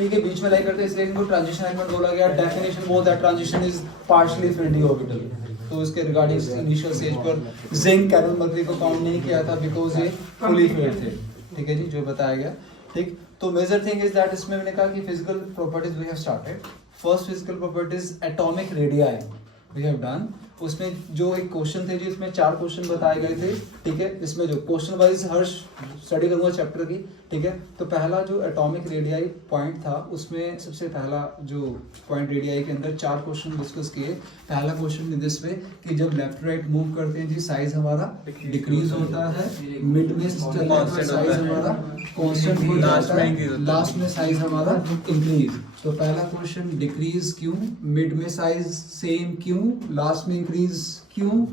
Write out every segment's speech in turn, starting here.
ठीक है, बीच में लाई करते हैं इसलिए इनको ट्रांजिशन एलिमेंट बोला गया। डेफिनेशन बोल that transition is partially field d orbital. तो इसके रिगार्डिंग इनिशियल स्टेज पर जिंक कैरल मर्करी को काउंट नहीं किया था बिकॉज ये फुली फिल्ड थे। ठीक है जी, जो बताया गया। ठीक, तो मेजर थिंग इज दैट इसमें मैंने कहा कि physical properties we have started. First physical properties atomic radii we have done. उसमें जो एक क्वेश्चन थे जी, इसमें 4 क्वेश्चन बताए गए थे। ठीक है, इसमें जो क्वेश्चन वाइज हर स्टडी करूंगा चैप्टर की। ठीक है, तो पहला जो एटॉमिक रेडियाई पॉइंट था, उसमें सबसे पहला जो पॉइंट रेडियाई के अंदर 4 क्वेश्चन डिस्कस किए। पहला क्वेश्चन इन दिस वे कि जब लेफ्ट राइट मूव करते हैं जी, साइज हमारा डिक्रीज होता है, मिड में साइज हमारा कांस्टेंट हो जाता है, लास्ट में साइज हमारा इंक्रीज। तो पहला क्वेश्चन डिक्रीज क्यों, मिड में साइज सेम क्यों, लास्ट में इंक्रीज क्यों।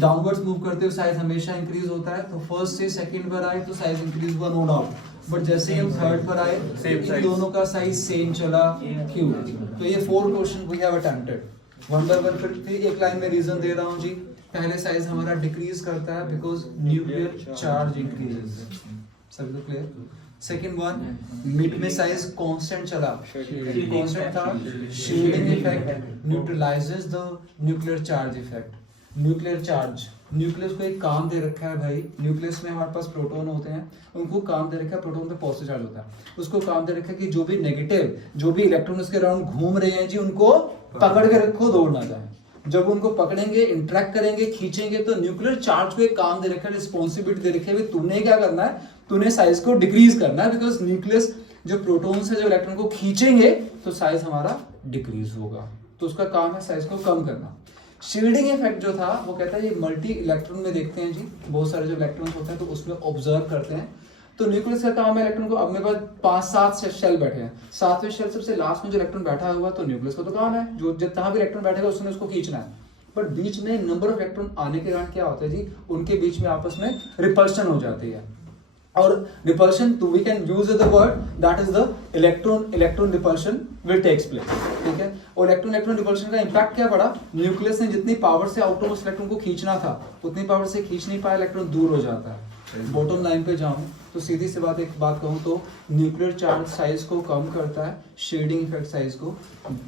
डाउनवर्ड्स मूव करते हो साइज हमेशा इंक्रीज होता है। तो फर्स्ट से सेकंड पर आए तो साइज इंक्रीज हुआ, नो डाउट। बट जैसे ही हम थर्ड पर आए तो इन दोनों का साइज सेम चला, क्यों। तो ये 4 question we have attempted one by one. फिर एक लाइन में रीजन दे रहा हूँ जी। पहले साइज हमारा डिक्रीज करता है बिकॉज न्यूक्लियर चार्ज इंक्रीजेस। सभी को क्लियर। सेकेंड वन, मिड में साइज कांस्टेंट चला, कांस्टेंट था। Shielding effect neutralizes the nuclear charge effect. Nuclear charge, nucleus को एक काम दे रखा है भाई। न्यूक्लियस में हमारे पास प्रोटॉन होते हैं, उनको काम दे रखा है, प्रोटॉन पे पॉजिटिव चार्ज होता है। उसको काम दे रखा है कि जो भी नेगेटिव, जो भी इलेक्ट्रॉन उसके अराउंड घूम रहे हैं जी, उनको पकड़ के रखो, दौड़ ना जाए। जब उनको पकड़ेंगे, इंटरेक्ट करेंगे, खींचेंगे, तो न्यूक्लियर चार्ज को एक काम दे रखा है, रिस्पॉन्सिबिलिटी दे रखी है, तूने क्या करना है, तूने साइज को डिक्रीज करना है। बिकॉज न्यूक्लियस जो प्रोटॉन से जो इलेक्ट्रॉन को खींचेंगे तो साइज हमारा डिक्रीज होगा। तो उसका काम है साइज को कम करना। शील्डिंग इफेक्ट जो था वो कहता है ये मल्टी इलेक्ट्रॉन में देखते हैं जी, बहुत सारे जो इलेक्ट्रॉन्स होते हैं तो उसमें ऑब्जर्व करते हैं। तो न्यूक्लियस का काम है इलेक्ट्रॉन को, अब मेरे पास 5-7 शेल बैठे हैं, 7वें शेल सबसे लास्ट में जो इलेक्ट्रॉन बैठा हुआ तो न्यूक्लियस का तो काम है जो जितना भी इलेक्ट्रॉन बैठेगा उसने उसको खींचना है। बट बीच में नंबर ऑफ इलेक्ट्रॉन आने के कारण क्या होता है जी, उनके बीच में आपस में रिपल्शन हो जाती है। और रिपल्शन तो we can use the word that is the electron repulsion will takes place. ठीक है, और इलेक्ट्रॉन रिपल्शन का इंपैक्ट क्या पड़ा, न्यूक्लियस ने जितनी पावर से आउटरमोस्ट इलेक्ट्रॉन को खींचना था उतनी पावर से खींच नहीं पाया, इलेक्ट्रॉन दूर हो जाता है। बॉटम लाइन पे जाऊं तो सीधी सी बात, एक बात कहूं तो न्यूक्लियर चार्ज साइज को कम करता है, शेडिंग इफेक्ट साइज को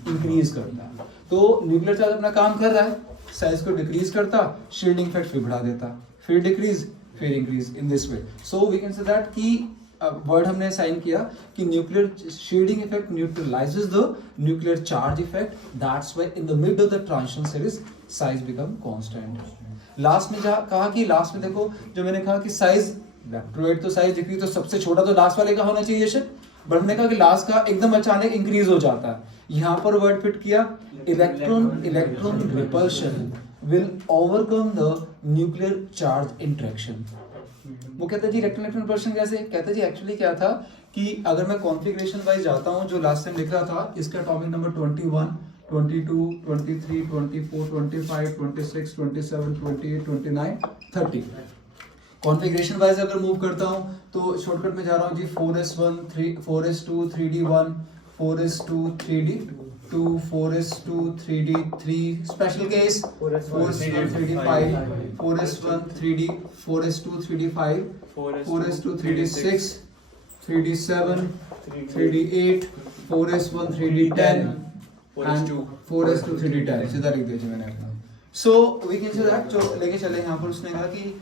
इंक्रीज करता है। तो न्यूक्लियर चार्ज अपना काम कर रहा है, साइज को डिक्रीज करता, शेडिंग इफेक्ट फिर बढ़ा देता, फिर डिक्रीज, फिर increase in this way. So we can say that कि वर्ड हमने साइन किया कि nuclear shielding effect neutralizes the nuclear charge effect, that's why in the mid of the transition series size become constant. Last में कहा कि last में देखो जो मैंने कहा कि साइज लेफ्ट टू राइट तो साइज डिक्रीज, तो सबसे छोटा तो लास्ट वाले का होना चाहिए शिट, बट हमने कहा कि लास्ट का एकदम अचानक इंक्रीज हो जाता है। यहाँ पर वर्ड फिट किया, electron repulsion will overcome the nuclear charge interaction। वो कहता है जी इलेक्ट्रॉन रिपल्शन कैसे, कहता है जी एक्चुअली क्या था कि अगर मैं कॉन्फ़िगरेशन वाइज जाता हूँ, जो लास्ट टाइम लिख रहा था, इसका एटॉमिक नंबर 21, 22, 23, 24, 25, 26, 27, 28, 29, 30। कॉन्फ़िगरेशन वाइज अगर मूव करता हूँ तो शॉर्टकट में जा रहा हूँ जी 4s1, 4s2, 3d1, 4s2, 3d2, 4s2, 3d3, special case 4s1, 3d5, 4s1, 3d, 4s2, 3d5, 4s2, 3d6, 3d7, 3d8, 4s1, 3d10 and 4s2, 3d10। सीधा लिख दिया मैंने अपना। So we can say that जो लेके चले यहाँ पर, उसने कहा कि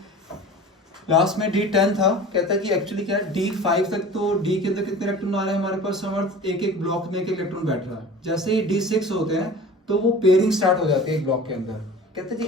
लास्ट में D10 था, कहता है कि एक्चुअली क्या है D5 तक, तो D के अंदर कितने इलेक्ट्रॉन आ रहे हैं हमारे पास, समर्थ एक एक ब्लॉक में एक इलेक्ट्रॉन बैठ रहा है। जैसे ही D6 होते हैं तो वो पेयरिंग स्टार्ट हो जाती है एक ब्लॉक के अंदर। कहते हैं जी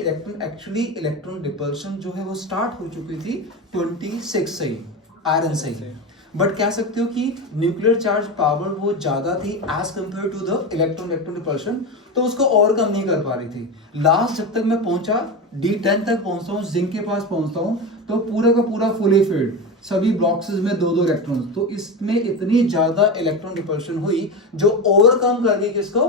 इलेक्ट्रॉन रिपल्शन जो है वो स्टार्ट हो चुकी थी 26 से ही, आयरन से ही। बट कह सकते हो कि न्यूक्लियर चार्ज पावर वो ज्यादा थी as compare to the electron repulsion, तो उसको और कम नहीं कर पा रही थी। लास्ट जब तक मैं पहुंचा D10 तक पहुंचता हूँ, जिंक के पास पहुंचता हूँ, तो पूरा का पूरा फुली फिल्ड, सभी ब्लॉक्सेस में 2-2 इलेक्ट्रॉन, तो इसमें इतनी ज्यादा इलेक्ट्रॉन रिपल्शन हुई जो ओवरकम कर गई किसको,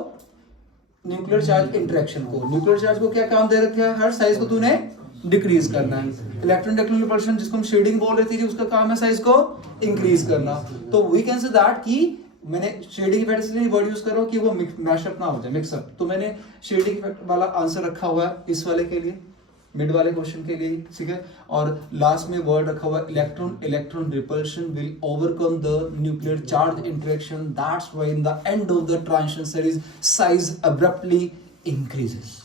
न्यूक्लियर चार्ज इंटरेक्शन को। न्यूक्लियर चार्ज को क्या काम दे रखा है, हर साइज को तूने डिक्रीज करना है। इलेक्ट्रॉन रिपल्शन जिसको हम शेडिंग बोल रहे थे, उसका काम है साइज को इंक्रीज करना। तो वी कैन से दैट कि मैंने शेडिंग इफेक्ट इसलिए वर्ड यूज कर रहा हूं कि वो मैशअप ना हो जाए, मिक्सअप। तो मैंने शेडिंग इफेक्ट वाला आंसर रखा हुआ है इस वाले के लिए। मिड वाले क्वेश्चन के लिए, ठीक है। और लास्ट में वर्ड रखा हुआ electron, electron repulsion will overcome the nuclear charge interaction, that's why in the end of the transition series size abruptly increases,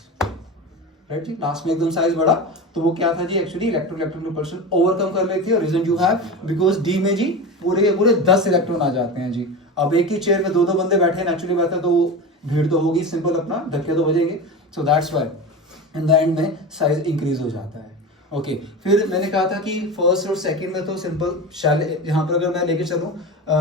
right जी। लास्ट में एकदम साइज बढ़ा, तो वो क्या था जी, actually electron electron repulsion overcome कर लेती है। और reason you have because D में जी पूरे पूरे 10 इलेक्ट्रॉन आ जाते हैं जी। अब एक ही चेयर में दो दो बंदे बैठे हैं, नेचुरली बात है, तो भीड़ तो होगी, सिंपल अपना धक्के तो बजेंगे, so that's why in the end में साइज इंक्रीज हो जाता है। ओके फिर मैंने कहा था कि फर्स्ट और सेकंड में तो सिंपल शैल, यहाँ पर अगर मैं लेके चलूँ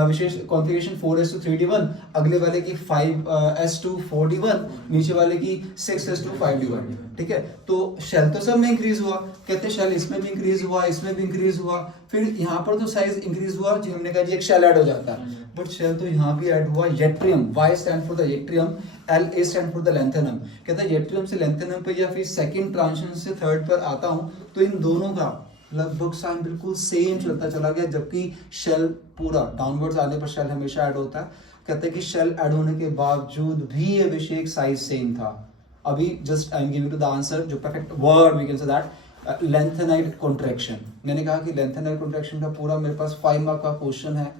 विशेष कॉन्फ़िगरेशन 4:3d1, अगले वाले की 5:4d1, नीचे वाले की 6:5d1, ठीक है। तो शेल तो सब में इंक्रीज हुआ, कहते हैं शेल इसमें भी इंक्रीज हुआ, इसमें भी इंक्रीज हुआ, फिर यहाँ पर तो साइज इंक्रीज हुआ जी, हमने कहा जी एक शेल ऐड हो जाता है, बट शेल तो यहाँ भी ऐड हुआ। Yttrium, Y stand for the yttrium, L A stand for the lanthanum, कहता है येट्रियम से लेंथेनम पे या फिर सेकंड ट्रांजिशन से थर्ड पर आता हूँ, तो इन दोनों का लगभग साइन बिल्कुल सेम चलता चला गया, जबकि शेल पूरा डाउनवर्ड्स आने पर शेल हमेशा ऐड होता है। कहते हैं कि शेल ऐड होने के बावजूद भी अभिषेक साइज सेम था। अभी just I am giving to the answer, जो perfect word we can say that lanthanide contraction. मैंने कहा कि लेंथेनाइड कॉन्ट्रैक्शन का पूरा मेरे पास 5 मार्क का क्वेश्चन है,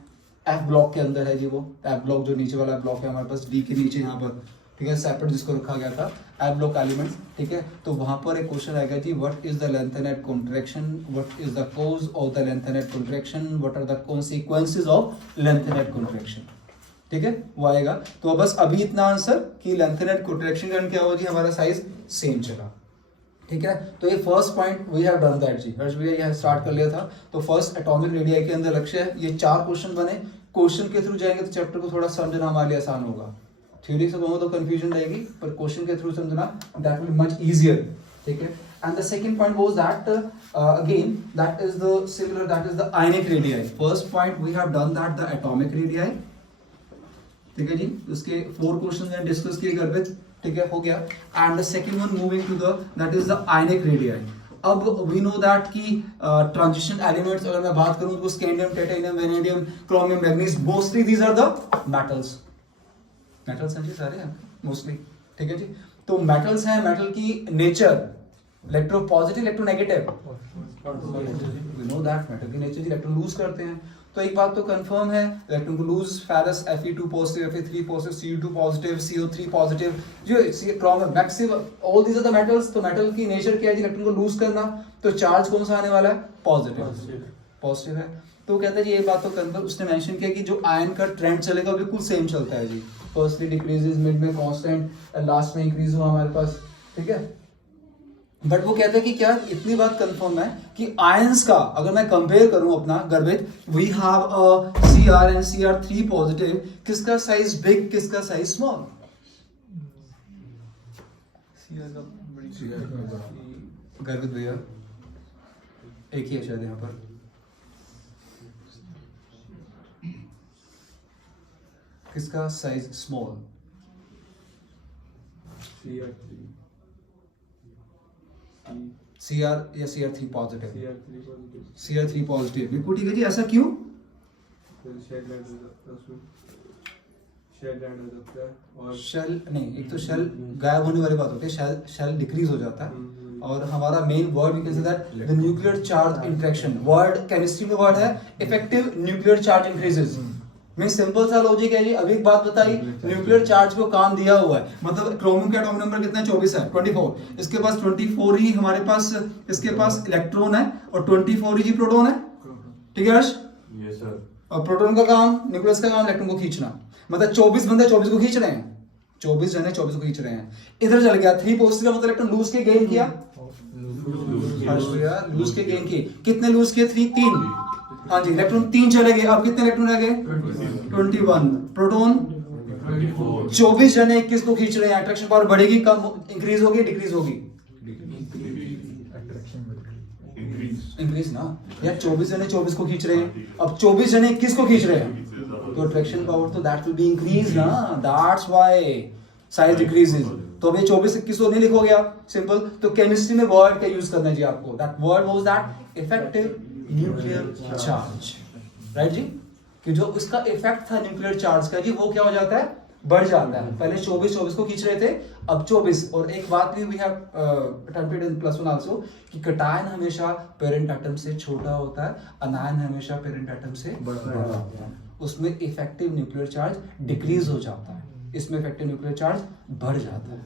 एफ ब्लॉक के अंदर है जी, वो एफ ब्लॉक जो नीचे वाला ब्लॉक है हमारे पास डी के नीचे यहाँ पर, ठीक है, सेपरेट जिसको रखा गया था एफ ब्लॉक एलिमेंट्स, ठीक है। तो वहां पर एक क्वेश्चन आएगा जी, what is the lanthanide contraction, what is the cause of the lanthanide contraction, what are the consequences of lanthanide contraction, ठीक है, वो आएगा। तो बस अभी इतना आंसर कि लेंथेनाइड कॉन्ट्रैक्शन का क्या हो जी, हमारा साइज सेम चला, ठीक है। तो ये first point we have done that जी, हर्ष भैया यहाँ स्टार्ट कर लिया था। तो फर्स्ट एटॉमिक रेडियाई के अंदर लक्ष्य है, ये 4 क्वेश्चन बने, क्वेश्चन के थ्रू जाएंगे तो चैप्टर को थोड़ा समझना हमारे लिए आसान होगा। थ्योरी से कहूँ तो कंफ्यूजन रहेगी, पर क्वेश्चन के थ्रू समझना दैट विल मच इजियर, ठीक है। And the second point was that again that is the similar, that is the ionic radii. First point we have done that the atomic radii, ठीक है जी, उसके 4 question मैंने discuss किए गर्भित, ठीक है, हो गया। And the second one moving to the that is the ionic radii. अब वी नो दैट कि ट्रांजिशन एलिमेंट्स अगर मैं बात करूं तो scandium, titanium, vanadium, chromium, manganese, mostly these are the metals, metals हैं जी सारे हैं मोस्टली, ठीक है जी। तो मेटल्स हैं, मेटल की nature electro positive, electro negative, we know that metal की नेचर इलेक्ट्रॉन लूज करते हैं। तो एक बात तो कंफर्म है, इलेक्ट्रॉन को lose, ferrous Fe2 positive, Fe3 positive, Cu2 positive, CO3 positive, जो क्रोमियम, मैक्सिम, all these are the metals. तो मेटल की नेचर क्या है, इलेक्ट्रॉन को लूज करना, तो चार्ज कौन सा आने वाला है, पॉजिटिव, पॉजिटिव है। तो कहते हैं जी ये बात तो कंफर्म, उसने मेंशन किया कि जो आयन का ट्रेंड चलेगा बिल्कुल सेम चलता है जी, फर्स्टली डिक्रीजेस, मिड में कांस्टेंट, लास्ट में इंक्रीज हुआ हमारे पास, ठीक है। बट वो कहते हैं कि क्या इतनी बात कंफर्म है कि आयंस का अगर मैं कंपेयर करूं अपना गर्भित, we have a Cr and Cr3 positive, किसका साइज बिग, किसका साइज स्मॉल, गर्भित भैया एक ही है शायद यहाँ पर, किसका साइज स्मॉल, Cr या Cr3 पॉजिटिव, Cr3 पॉजिटिव, बिल्कुल ठीक है जी। ऐसा क्यों, शेल नहीं, एक तो शेल गायब होने वाली बात होती है, शेल डिक्रीज हो जाता है। और हमारा main word we can say that the nuclear charge interaction, word chemistry में वर्ड है इफेक्टिव न्यूक्लियर चार्ज इंक्रीजेस। मैं सिंपल सा लॉजिक है जी। अभी एक बात बताई, न्यूक्लियर चार्ज को काम दिया हुआ है, मतलब क्रोमियम का एटॉमिक नंबर कितना है, 24 है, 24, इसके पास 24 ही हमारे पास, इसके पास इलेक्ट्रॉन है और 24 ही प्रोटॉन है, ठीक है हर्ष? Yes sir. और प्रोटॉन का काम, न्यूक्लियस का काम इलेक्ट्रॉन को खींचना, मतलब 24 बंदे 24 को खींच रहे हैं, 24 जने 24 को खींच रहे हैं। इधर चल गया 3 पॉजिटिव का मतलब इलेक्ट्रॉन लूज के गेन किया, लूज के गेन किए, कितने लूज किए, 3, हाँ जी, इलेक्ट्रॉन 3 चले गए। अब कितने इलेक्ट्रॉन रह गए, 21, प्रोटॉन 24 जने 21 को खींच रहे हैं। अट्रैक्शन पावर बढ़ेगी, कम, इंक्रीज होगी, डिक्रीज होगी, इंक्रीज ना यार, 24 जने 24 को खींच रहे हैं, अब 24 जने 21 को खींच रहे हैं, तो अट्रैक्शन पावर तो दैट विल बी इंक्रीज ना, दैट्स व्हाई साइज डिक्रीजेस। तो अब ये 24 21 को नहीं लिखोगे आप, सिंपल। तो केमिस्ट्री में वर्ड का यूज करना है जी आपको, that word was that effective nuclear charge, right जी, कि जो उसका इफेक्ट था न्यूक्लियर चार्ज का जी, वो क्या हो जाता है, बढ़ जाता है। पहले 24 को खींच रहे थे, अब 24। और एक बात भी we have attempted in +1 also कि कटायन हमेशा पेरेंट एटम से छोटा होता है, अनायन हमेशा पेरेंट एटम से बड़ा होता है। उसमें इफेक्टिव न्यूक्लियर चार्ज डिक्रीज हो जाता है, इसमें इफेक्टिव न्यूक्लियर चार्ज बढ़ जाता है।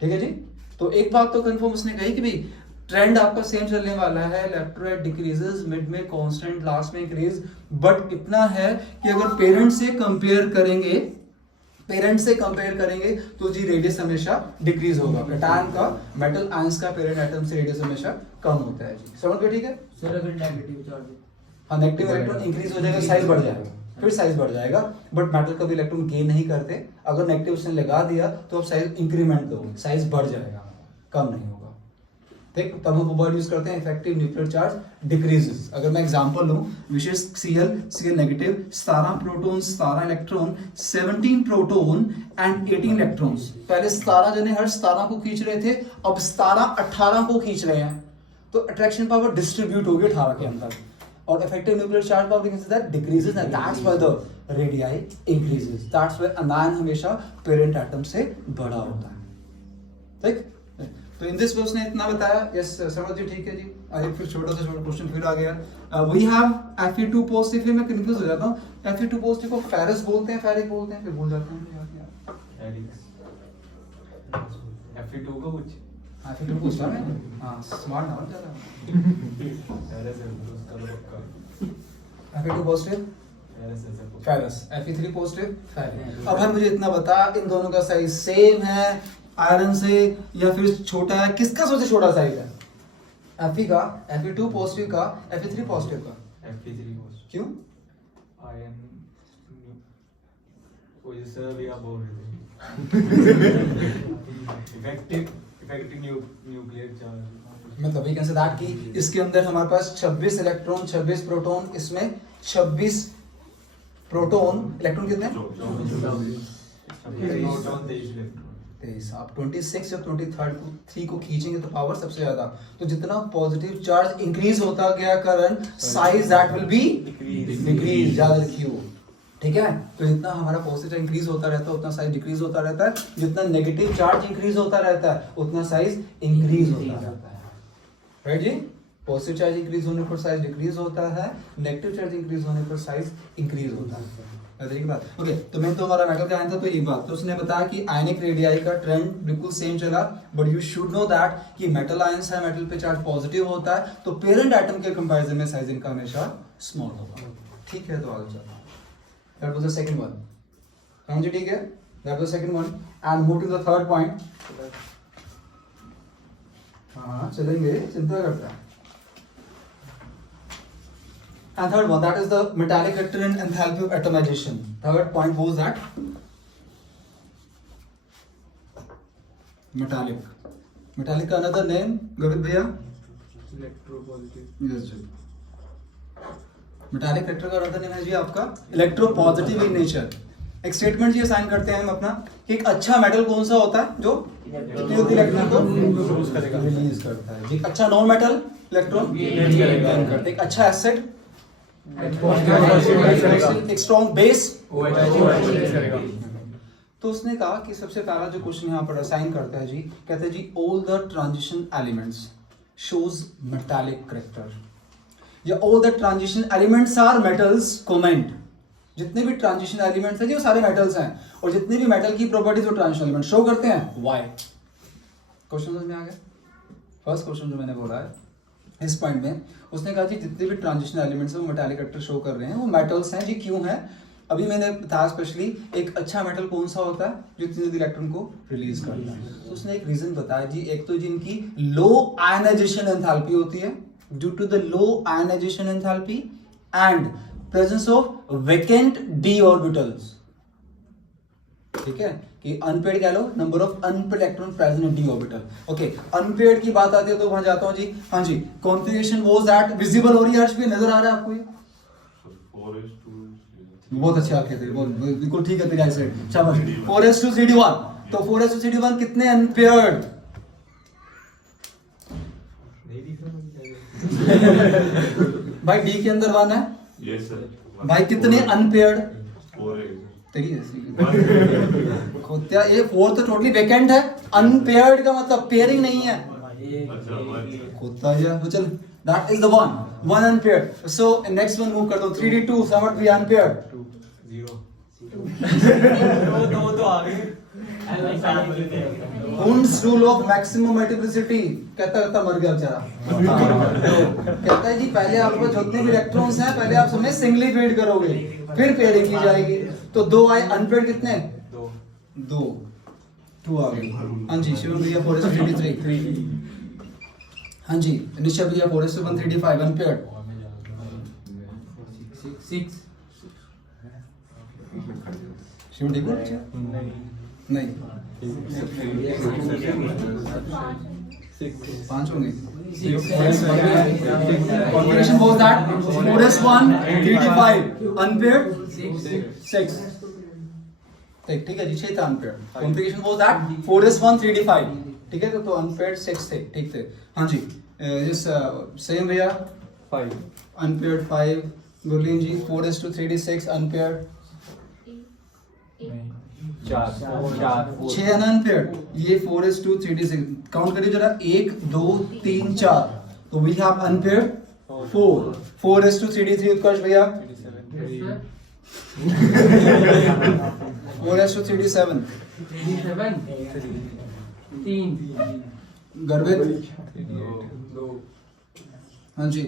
ठीक है जी। तो एक बात तो कंफर्म उसने कही कि भाई ट्रेंड आपका सेम चलने वाला है, इलेक्ट्रोलाइट डिक्रीजेस, मिड में कांस्टेंट, लास्ट में इंक्रीज। बट इतना है कि अगर पेरेंट से कंपेयर करेंगे तो जी रेडियस हमेशा डिक्रीज होगा। कटायन का, मेटल आयंस का पेरेंट एटम से रेडियस हमेशा कम होता है जी। समझ गए? ठीक है सर अगर नेगेटिव चार्ज, हाँ, नेगेटिव इलेक्ट्रॉन इंक्रीज हो जाएगा, साइज बढ़ जाएगा, फिर साइज बढ़ जाएगा। बट मेटल कभी इलेक्ट्रॉन गेन नहीं करते। अगर नेगेटिव उसने लगा दिया तो अब साइज इंक्रीमेंट दोगे, साइज बढ़ जाएगा, कम नहीं होगा। ठीक, तब हम वर्ड यूज करते हैं इफेक्टिव न्यूक्लियर चार्ज डिक्रीजेस। अगर मैं एग्जांपल लूं, विशेष Cl negative, 17 proton, 17 electron, 17 proton and 18 electrons. पहले 17 जने हर 17 को खींच रहे थे, अब 17 18 को खींच रहे हैं, तो अट्रैक्शन पावर डिस्ट्रीब्यूट होगी 18 के अंदर, और effective nuclear charge power decreases and that's why the radii increases. That's why अनायन हमेशा पेरेंट एटम से बड़ा होता है। ठीक, तो इन दिस उसने इतना बताया। यस समझ जी, ठीक है जी। अरे फिर छोटा क्वेश्चन फिर आ गया। We have Fe2 positive. मैं कंफ्यूज हो जाता हूँ, Fe2 पॉजिटिव को फेरस बोलते हैं, फेरिक बोलते हैं, फिर भूल जाते हैं यार। Fe2 को कुछ Fe2 पूछ रहा मैं, हाँ स्मार्ट ना हो ज्यादा। Fe2 positive ferrous, Fe3 positive ferric. अब हम मुझे इतना बता, इन दोनों का साइज सेम है आयरन से या फिर छोटा है? किसका सबसे छोटा साइज है? Fe का, Fe2 पॉजिटिव का, Fe3 पॉजिटिव का? Fe3 positive. क्यों? आयन कोई सर लिया बोल रहे थे इफेक्टिव न्यूक्लियर चार्ज। मैं तभी कैसे दैट कि इसके अंदर हमारे पास 26 इलेक्ट्रॉन, 26 प्रोटॉन, इसमें 26 प्रोटॉन, इलेक्ट्रॉन कितने हैं? 23। आप 26 या 23 को खींचेंगे तो पावर सबसे ज्यादा। तो जितना पॉजिटिव चार्ज इंक्रीज होता गया current, size that will be decrease. याद रखियो, ठीक है। तो जितना हमारा पॉजिटिव इंक्रीज होता रहता है उतना साइज डिक्रीज होता रहता है, जितना नेगेटिव चार्ज इंक्रीज होता रहता है उतना साइज इंक्रीज होता रहता है। राइट जी। पॉजिटिव चार्ज इंक्रीज होने पर साइज डिक्रीज होता है, नेगेटिव चार्ज इंक्रीज होने पर साइज इंक्रीज होता है। बात ओके। तो मैं तो हमारा मैटर क्या आया था, तो एक बात तो उसने बताया कि आयनिक रेडियाई का ट्रेंड बिल्कुल सेम चला। But you should know that कि मेटल आयंस है, मेटल पे चार्ज पॉजिटिव होता है, तो पेरेंट एटम के कंपैरिजन में साइज इनका हमेशा स्मॉल होगा। ठीक है, तो आगे चलते हैं। That was the second one. समझ जी, ठीक है। That was second one and move to the third point. हाँ चलेंगे, चिंता करता है। And third one, that is the metallic reactor and enthalpy of atomization. Third point was that metallic. Metallic का another name, गवित भैया? इलेक्ट्रोपॉजिटिव। Yes जी। metallic reactor का another name है जी आपका electropositive in nature. एक स्टेटमेंट जी साइन करते हैं हम अपना कि एक अच्छा मेटल कौन सा होता है जो इलेक्ट्रॉन को रिलीज करता है। एक अच्छा नॉन मेटल इलेक्ट्रॉन गेन करता है। एक अच्छा एसिड, एक स्ट्रॉन्ग बेस। तो उसने कहा कि सबसे पहला जो क्वेश्चन यहाँ पर असाइन करता है जी, कहते हैं जी all the transition elements shows metallic character, या all the transition elements are metals comment. जितने भी ट्रांजिशन एलिमेंट्स हैं जी वो सारे मेटल्स हैं, और जितने भी मेटल की प्रॉपर्टीज वो ट्रांजिशन एलिमेंट शो करते हैं। व्हाई? क्वेश्चन समझ में आ गया? फर्स्ट क्वेश्चन जो मैंने बोला है इस पॉइंट में, उसने कहा कि जितने भी ट्रांजिशन एलिमेंट्स हैं वो मेटालिक कैरेक्टर शो कर रहे हैं, वो मेटल्स हैं जी। क्यों है? अभी मैंने बताया स्पेशली एक अच्छा मेटल कौन सा होता है जो इतने जल्दी इलेक्ट्रॉन को रिलीज करता है। तो उसने एक रीजन बताया जी, एक तो जिनकी लो आयनाइजेशन एंथैल्पी होती है, due to the low ionization enthalpy and presence of vacant D orbitals. ठीक है, कि अनपेयर्ड कह लो, number of unpaired electron present in D orbital. Okay, unpaired की बात आती है तो वहां जाता हूं जी। हाँ जी, कॉन्फ़िगरेशन वाज दैट विजिबल हो रही है, अर्श पे नजर आ रहा है आपको ये? बहुत अच्छे आंखें थे, बिल्कुल ठीक है तेरी आईसाइट, शाबाश। 4:3:1। तो 4:3:1 कितने अनपेयर्ड? भाई डी के अंदर 1 है। Yes sir. भाई कितने अनपेयर्ड? तेरी है खोत्या ये फोर्थ तो टोटली वेकेंट है अनपेयर्ड का मतलब पेयरिंग नहीं है खोता या तो चल that is the one unpaired so next one move कर दो 3d2 समवट बी अनपेयर्ड 0 दो तो आ गए Hund's rule of maximum multiplicity कहता मर गया बेचारा कहता है जी पहले आपके पास जितने भी इलेक्ट्रॉन्स हैं पहले आप समय सिंगली फीड करोगे फिर पेयरिंग की जाएगी तो दो आए अनपेयर्ड कितने दो 2 आ गई हाँ जी शिवम भैया 4s3d3 हाँ जी निशा भैया 4s1 3d5 अनपेयर्ड 6 शिवम ठीक है नहीं 5 होंगे configuration was that 4s1 3d5 unpaired 6 ठीक है जी 6 था unpaired configuration was that 4s1 3d5 ठीक है तो अनपेयर्ड 6 थे ठीक थे हाँ जी जिस सेम भैया 5 अनपेयर्ड 5 गुरलीन जी 4s2 3d6 अनपेयर्ड 6 अनपेयर्ड ये 4s2 3d6 काउंट करिए जरा 1 2 3 4 तो we have unpaired 4s2 3d3 उत्कर्ष भैया 4s2 3d7 3 गर्भित हाँ जी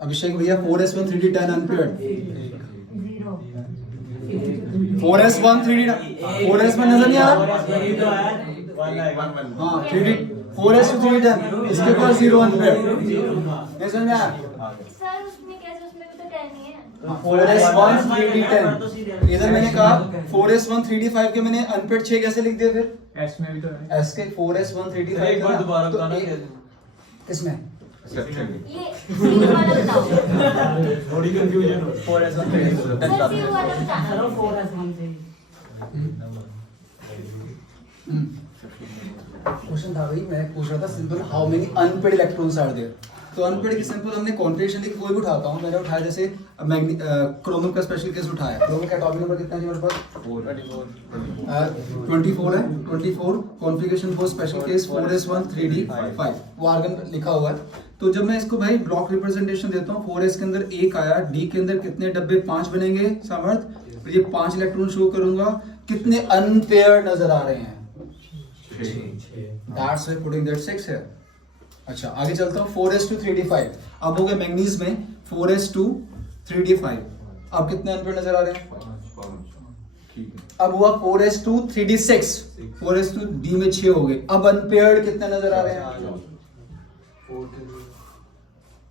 अभिषेक भैया 4s1 3d10 unpaired 4s1 3d 4s1 नजर नहीं आ रहा हाँ 3d 4s2 3d10 इसके पास 0 अनपेयर्ड नहीं समझ में आया सर उसमें कैसे उसमें भी तो 10 ही है 4s1 3d10 इधर मैंने कहा 4s1 3d5 के मैंने अनपेयर्ड 6 कैसे लिख दिया फिर एस में भी तो है s के 4s1 3d5 एक बार दोबारा तो बताना एक- किसमें ये C वाला बताओ थोड़ी कंफ्यूजन हो सर C वाला बताना क्वेश्चन था भाई मैं पूछ रहा था simple how many unpaired electrons are there तो अनपेड की सिंपल हमने कॉन्फिगरेशन लिख कोई भी उठाता हूं मैंने उठाया जैसे क्रोमियम का स्पेशल केस उठाया क्रोमियम का एटॉमिक नंबर कितना है मेरे पास 24 है 24 configuration for special case 4s1 3d5 वो आर्गन लिखा हुआ है तो जब मैं इसको भाई ब्लॉक रिप्रेजेंटेशन देता हूँ 4s के अंदर 1 आया d के अंदर कितने डब्बे 5 बनेंगे सामर्थ फिर ये 5 इलेक्ट्रॉन शो करूंगा कितने अनपेयर्ड नजर आ रहे हैं दैट्स व्हाई पुटिंग दैट 6 है अच्छा आगे चलता हूँ 4s2 3d5 अब हो गया मैंगनीज में 4s2 3d5 अब कितने अनपेयर्ड नजर आ रहे हैं अब हुआ 4s2 3d6 4s2 d में 6 हो गए अब अनपेयर्ड कितने नजर आ रहे हैं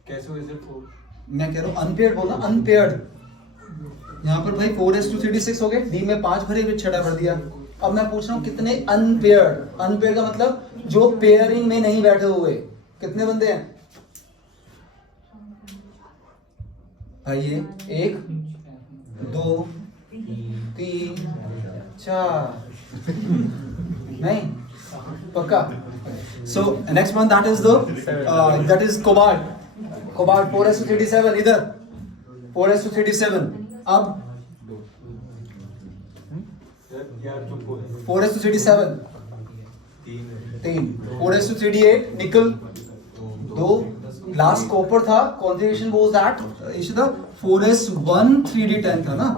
कैसे हुए सर 4 मैं कह रहा हूँ अनपेयर्ड बोला अनपेयर्ड यहाँ पर भाई 4s2 3d6 हो गए d में 5 भरे हुए 6 भर दिया अब मैं पूछ रहा हूँ कितने अनपेयर्ड का मतलब जो पेयरिंग में नहीं बैठे हुए कितने बंदे हैं भाई ये 1 2 3 4 नहीं पक्का so next one that is cobalt 4s2 3d7 इधर 4s2 3d7 अब यार चुप हो 4s2 3d7 3 4s2 3d8 nickel 2 last copper था कॉन्फ़िगरेशन वाज दैट इशदा 4s1 3d10 था ना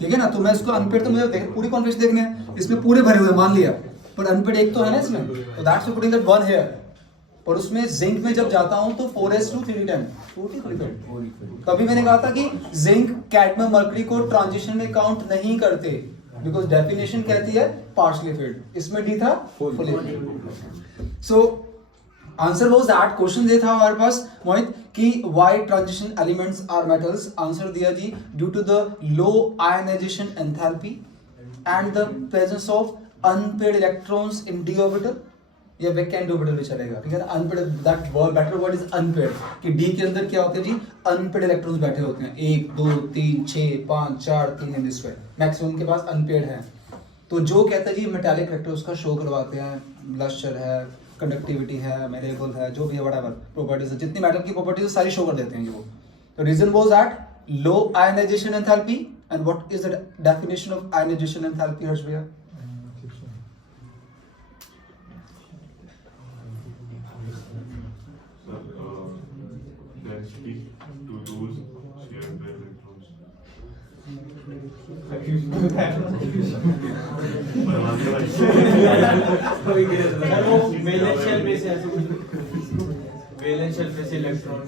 ठीक है ना तो मैं इसको अनपेड तो मुझे पूरी कॉन्फ़िगरेशन देखने है इसमें पूरे भरे हुए मान लिया पर अनपेड एक तो है ना इसमें तो that's why putting that one here पर उसमें जिंक में जब जाता हूं तो 4s2 3d10 तभी मैंने कहा था कि जिंक कैडमियम मर्करी को ट्रांजिशन में काउंट नहीं करते बिकॉज डेफिनेशन कहती है पार्शियली फिल्ड इसमें डी था fully so answer was that question ये था हमारे पास मोहित कि why transition elements are metals answer दिया जी due to the low ionization enthalpy and the presence of unpaired electrons in d orbital या वैकेंट ऑर्बिटल भी चलेगा ठीक है ना unpaired that word better word is unpaid कि d के अंदर क्या होते हैं जी अनपेड इलेक्ट्रॉन्स बैठे होते हैं 1 2 3 6 5 4 3 इन दिस वे मैक्सिमम के पास अनपेड है तो जो कहता है जी मेटालिक वेक्टर उसका शो करवाते हैं लस्टर है कंडक्टिविटी है मेरेबल है जो भी है व्हाटएवर प्रॉपर्टीज है जितनी मेटल की प्रॉपर्टीज सारी शो कर देते हैं वो तो reason was that low ionization enthalpy And what is the definition of ionization enthalpy, Harsh bhaiya? Density to lose shared electrons. Valence shell में से वैलेंस शेल में से इलेक्ट्रॉन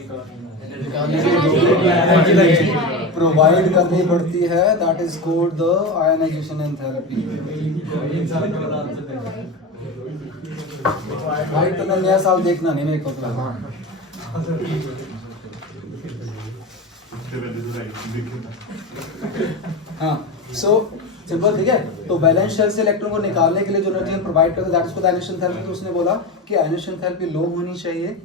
प्रोवाइड करनी पड़ती है, that is called the ionization enthalpy. भाई तुम्हें नया साल देखना नहीं मेरे को तो। हाँ, सो सिंपल, ठीक है। तो बैलेंस शेल से इलेक्ट्रॉन को निकालने के लिए जो एनर्जी हम प्रोवाइड करते हैं that is called ionization enthalpy. तो उसने बोला कि आयनाइजेशन एंथैल्पी लो होनी चाहिए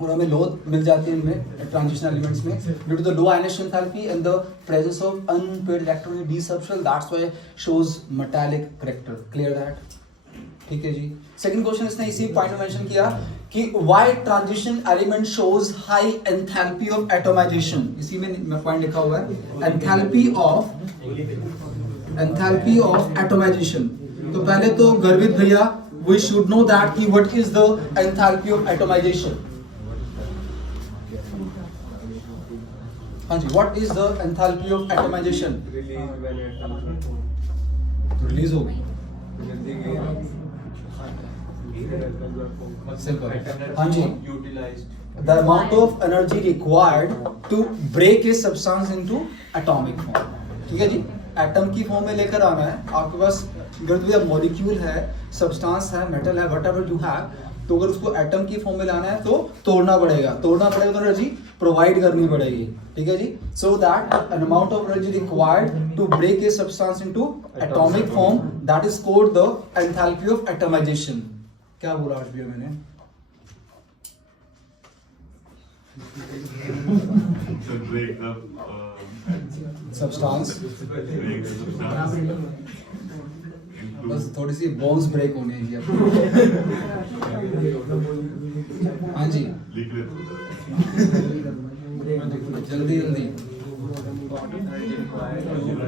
और हमें लो मिल जाती है इनमें ट्रांजिशन एलिमेंट्स में due to the low ionization enthalpy and the presence of unpaired electron in d subshell, that's why shows metallic character. Clear that? ठीक है जी। सेकंड क्वेश्चन इसने इसी पॉइंट में मेंशन किया कि why transition element shows high enthalpy of atomization. इसी में point लिखा हुआ है एंथैल्पी ऑफ एटमाइजेशन। तो पहले तो गर्वित भैया वी शुड नो दैट कि what is the enthalpy of atomisation. हाँ जी, what is the enthalpy of atomisation? Release हो गई। Simple. हाँ जी, the amount of energy required to break a substance into atomic form। ठीक है जी, एटम की form में लेकर आना है आपके पास। अगर मॉलिक्यूल है, सब्सटेंस है, मेटल है, व्हाटएवर यू हैव, तो अगर उसको एटम की फॉर्म में लाना है तो तोड़ना पड़ेगा तो एनर्जी प्रोवाइड करनी पड़ेगी। ठीक है जी। So that an amount of energy required to break a substance into atomic form, that is called the enthalpy of atomisation. क्या बोला आज भी मैंने? To break the substance, break the substance बस थोड़ी सी बोन्स ब्रेक होने हैं। हाँ जी, liquid. जल्दी जल्दी।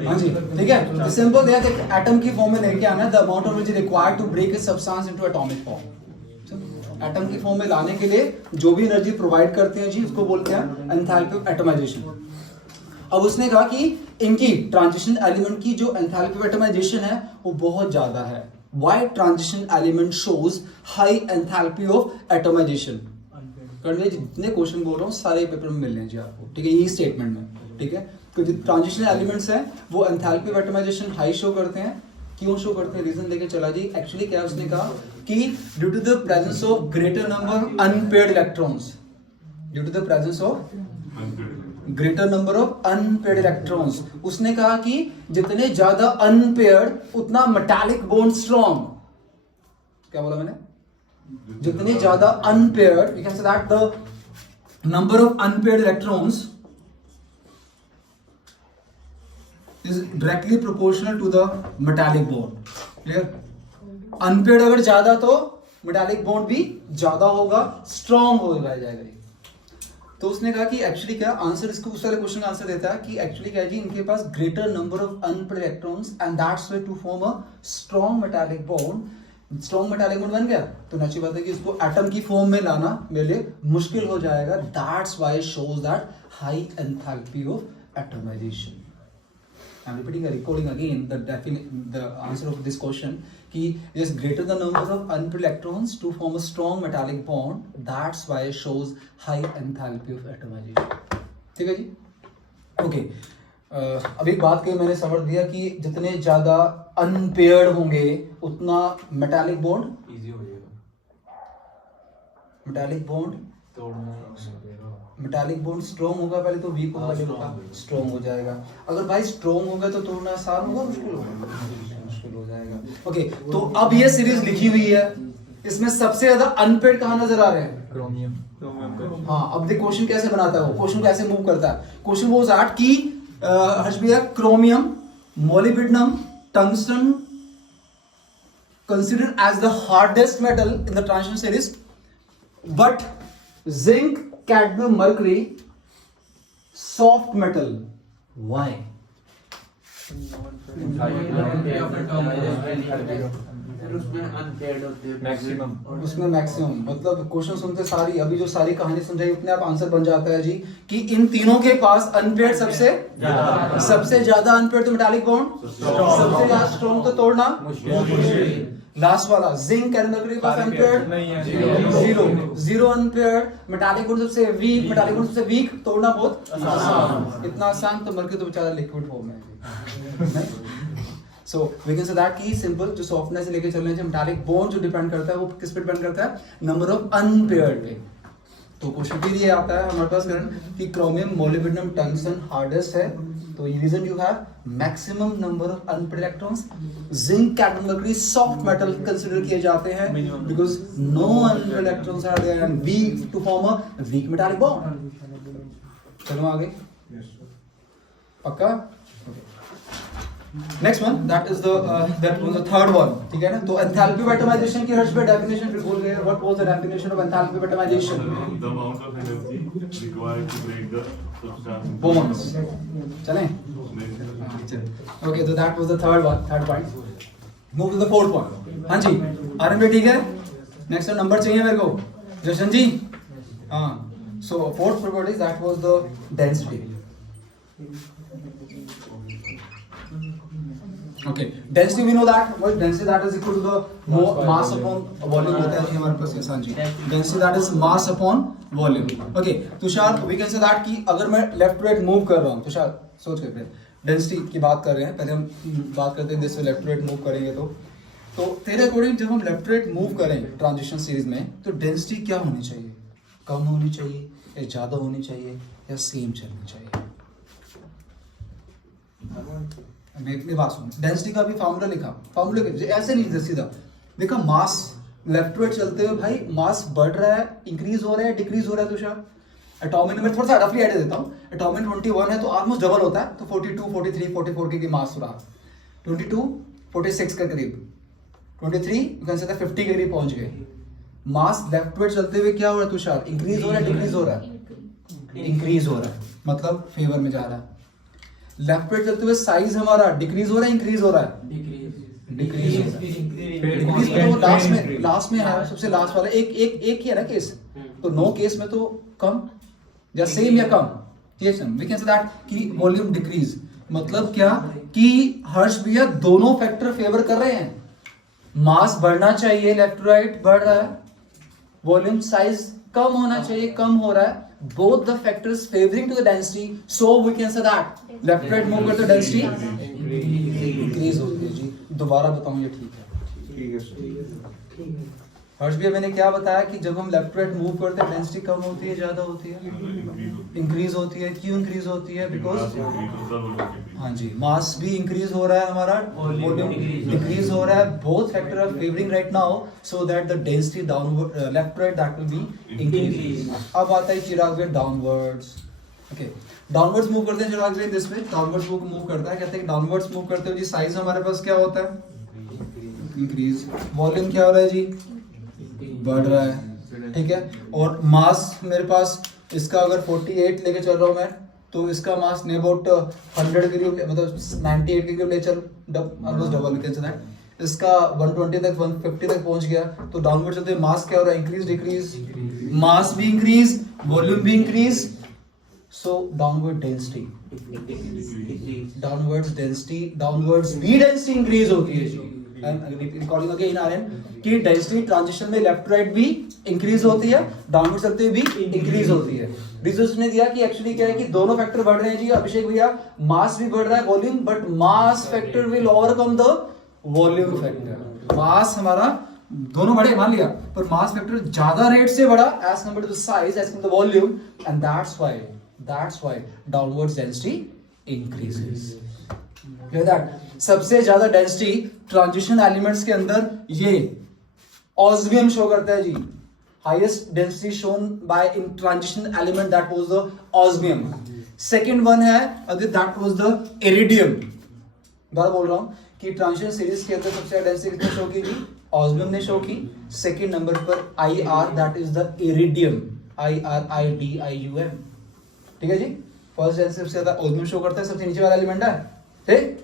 हाँ जी, ठीक है। सिंपल दिया कि एटम की फॉर्म में लेके आना, the amount of energy required to break a substance into atomic form. Atom की फॉर्म में लाने के लिए जो भी एनर्जी प्रोवाइड करते हैं जी उसको बोलते हैं एंथैल्पी ऑफ एटमाइजेशन। अब उसने कहा कि इनकी ट्रांजिशन एलिमेंट की जो एंथैल्पी ऑफ एटमाइजेशन है वो बहुत ज्यादा है। Why transition element shows high enthalpy of atomization. करने जितने क्वेश्चन बोल रहा हूँ सारे पेपर में मिल जी आपको, ठीक है, यही स्टेटमेंट में। ठीक है, तो जो ट्रांजिशन एलिमेंट्स हैं वो enthalpy of atomization high show करते हैं। क्यों शो करते हैं? रीजन लेके चला जी। एक्चुअली क्या उसने कहा कि due to the presence of greater number unpaired electrons, due to the presence of greater number of unpaired electrons, उसने कहा कि जितने ज्यादा अनपेयर्ड उतना मेटालिक बॉन्ड स्ट्रॉन्ग। क्या बोला मैंने? जितने ज्यादा unpaired, you can say that the number of unpaired electrons is directly proportional to the metallic bond. Clear? Unpaired अगर ज्यादा तो मेटालिक बॉन्ड भी ज्यादा होगा, स्ट्रॉन्ग हो जाएगा। तो उसने कहा कि एक्चुअली क्या आंसर, इसको उस वाले क्वेश्चन का आंसर देता है कि एक्चुअली क्या जी, इनके पास greater number of unpaired electrons and that's why to form a strong metallic bond. Strong metallic bond बन गया तो नेचुरल बात है कि इसको एटम की फॉर्म में लाना मेरे लिए मुश्किल हो जाएगा। That's why shows that high enthalpy of atomization. I'm recalling again the answer of this question कि yes, greater the number of unpaired electrons to form a strong metallic bond, that's why it shows high enthalpy of atomization। ठीक है जी, okay. अभी बात की मैंने समझ दिया कि जितने ज्यादा अनपेयर्ड होंगे उतना मेटालिक बॉन्ड इजी हो जाएगा मेटालिक बॉन्ड तोड़ना। मेटालिक बॉन्ड स्ट्रॉन्ग होगा, पहले तो वीक होगा, स्ट्रॉन्ग हो जाएगा। अगर भाई स्ट्रॉन्ग होगा तो तोड़ना आसान होगा, मुश्किल हो जाएगा। ओके, तो अब ये सीरीज लिखी हुई है, इसमें सबसे ज्यादा अनपेयर्ड कहां नजर आ रहे हैं? क्रोमियम। हाँ, अब देख क्वेश्चन कैसे बनाता है वो, क्वेश्चन कैसे मूव करता है। क्वेश्चन वो दैट कि हर्ष भैया chromium, molybdenum, tungsten considered as the hardest metal in the transition series, but zinc, cadmium, mercury soft metal. Why? Maximum उसमें मैक्सिमम मतलब क्वेश्चन सुनते सारी अभी जो सारी कहानी समझाई उतने आप आंसर बन जाता है जी कि इन तीनों के पास अनपेयर्ड सबसे ज्यादा अनपेयर्ड तो मेटालिक बॉन्ड सबसे ज्यादा स्ट्रॉन्ग तो तोड़ना लास्ट वाला जिंक एंड मर्करी के पास unpaired zero unpaired metallic bond सबसे वीक मेटालिक बॉन्ड सबसे वीक तोड़ना बहुत आसान इतना आसान तो मर्करी तो बेचारा लिक्विड फॉर्म में है so we can say that की सिंपल जो सॉफ्टनेस से लेके चल रहे हैं मेटालिक बॉन्ड जो डिपेंड करता है वो किस पे डिपेंड करता है नंबर ऑफ अनपेयर्ड पे तो क्वेश्चन फिर ये आता है हमारे पास करंट कि क्रोमियम मोलिब्डेनम टंगस्टन हार्डेस्ट है तो ये reason you have maximum number of unpaired electrons zinc cadmium mercury soft metal consider किए जाते हैं because no unpaired electrons are there and weak to form a weak metallic bond चलो आगे पक्का next one that is the third one ठीक है ना तो एंथैल्पी ऑफ एटमाइजेशन की हर्ष पे डेफिनेशन फिर बोल गए what was the definition of enthalpy of atomization The amount of energy required to break the substance. bonds चलें ओके तो that was the third point move to the fourth one हां जी RN पे ठीक है नेक्स्ट नंबर चाहिए मेरे को जशन जी हां so fourth property that was the density Okay, density we know that what density that is equal to the mass upon volume होता है जी हमारे पास ये जी density that is mass upon volume. Okay, Tushar we can say that कि अगर मैं left to right move कर रहा हूँ तुषार सोच के density की बात कर रहे हैं पहले हम बात करते हैं जैसे left to right move करेंगे तो तेरे अकॉर्डिंग जब हम left to right move करें ट्रांजिशन सीरीज में तो density क्या होनी चाहिए कम होनी चाहिए या ज़्यादा होनी चाहिए या सेम चलनी चाहिए मेरी बात सुन डेंसिटी का भी फार्मूला लिखा फार्मूला ऐसे नहीं लिखा सीधा देखा मास लेफ्ट टू राइट चलते हुए भाई मास बढ़ रहा है इंक्रीज हो रहा है डिक्रीज हो रहा है तुषार एटॉमिक नंबर थोड़ा सा रफली आइडिया देता हूँ एटॉमिक 21 है तो ऑलमोस्ट डबल होता है तो 42 43 44 की मास रहा 22 46 के करीब 23 यू कैन से 50 के करीब पहुंच गए मास लेफ्ट टू राइट चलते हुए क्या हो रहा है तुषार इंक्रीज हो रहा है डिक्रीज हो रहा है इंक्रीज हो रहा है मतलब फेवर में जा रहा है लेफ्ट पे चलते हुए साइज हमारा डिक्रीज हो रहा है इंक्रीज हो रहा है डिक्रीज तो लास्ट में है सबसे लास्ट वाला एक ही है ना केस तो नो केस में तो कम या सेम या कम yes we can say that कि वॉल्यूम डिक्रीज मतलब क्या कि हर्ष भैया दोनों फैक्टर फेवर कर रहे हैं मास बढ़ना चाहिए लेफ्ट टू राइट बढ़ रहा है वॉल्यूम साइज कम होना चाहिए कम हो रहा है both the factors favoring to the density so we can say that left right move करते density increase होती है जी दोबारा बताऊं ये ठीक है हर्ष भैया मैंने क्या बताया कि जब हम लेफ्ट राइट मूव करते हैं डेंसिटी कम होती है ज्यादा होती है इंक्रीज होती है क्यों इंक्रीज होती है बिकॉज हाँ जी मास भी इंक्रीज हो रहा है हमारा वॉल्यूम डिक्रीज हो रहा है both factor are favouring right now so that the density downward left right that will be increase अब आता है चिराग भैया डाउनवर्ड्स ओके डाउनवर्ड्स मूव करते हैं चिराग भैया दिस वे डाउनवर्ड्स मूव करता है कहते हैं डाउनवर्ड्स मूव करते हो जी साइज हमारे पास क्या होता है इंक्रीज वॉल्यूम क्या हो रहा है जी बढ़ रहा है ठीक है और मास मेरे पास इसका अगर 48 लेके चल रहा हूँ मैं तो इसका मास ने अबाउट 100 के करीब मतलब 98 के करीब ले चल almost double can say that इसका 120 तक 150 तक पहुंच गया तो डाउनवर्ड चलते मास क्या हो रहा है इंक्रीज डिक्रीज मास भी इंक्रीज वॉल्यूम भी increase so downward density downwards भी डेंसिटी इंक्रीज होती है रिकॉर्डिंग अगेन आरएन कि डेंसिटी ट्रांजिशन में लेफ्ट राइट भी इंक्रीज होती है डाउनवर्ड चलते हुए भी इंक्रीज होती है रिजल्ट ने दिया कि एक्चुअली क्या है कि दोनों फैक्टर बढ़ रहे हैं जी अभिषेक भैया मास भी बढ़ रहा है volume but mass factor will overcome the volume factor mass हमारा दोनों बढ़े मान लिया पर मास फैक्टर ज्यादा रेट से बढ़ा as compared to the size as compared to the volume and that's why downward density increases clear that सबसे ज्यादा डेंसिटी ट्रांजिशन एलिमेंट्स के अंदर ये ऑस्मियम शो करता है जी highest density shown by in transition element that was the osmium second one है अगर दैट वाज द इरिडियम बार बोल रहा हूं कि ट्रांजिशन सीरीज के अंदर सबसे ज्यादा डेंसिटी किसने शो की जी ऑस्मियम ने शो की सेकंड नंबर पर IR that is the iridium IRIDIUM ठीक है जी फर्स्ट डेंसिटी सबसे ज्यादा ऑस्मियम शो करता है सबसे नीचे वाला एलिमेंट है ठीक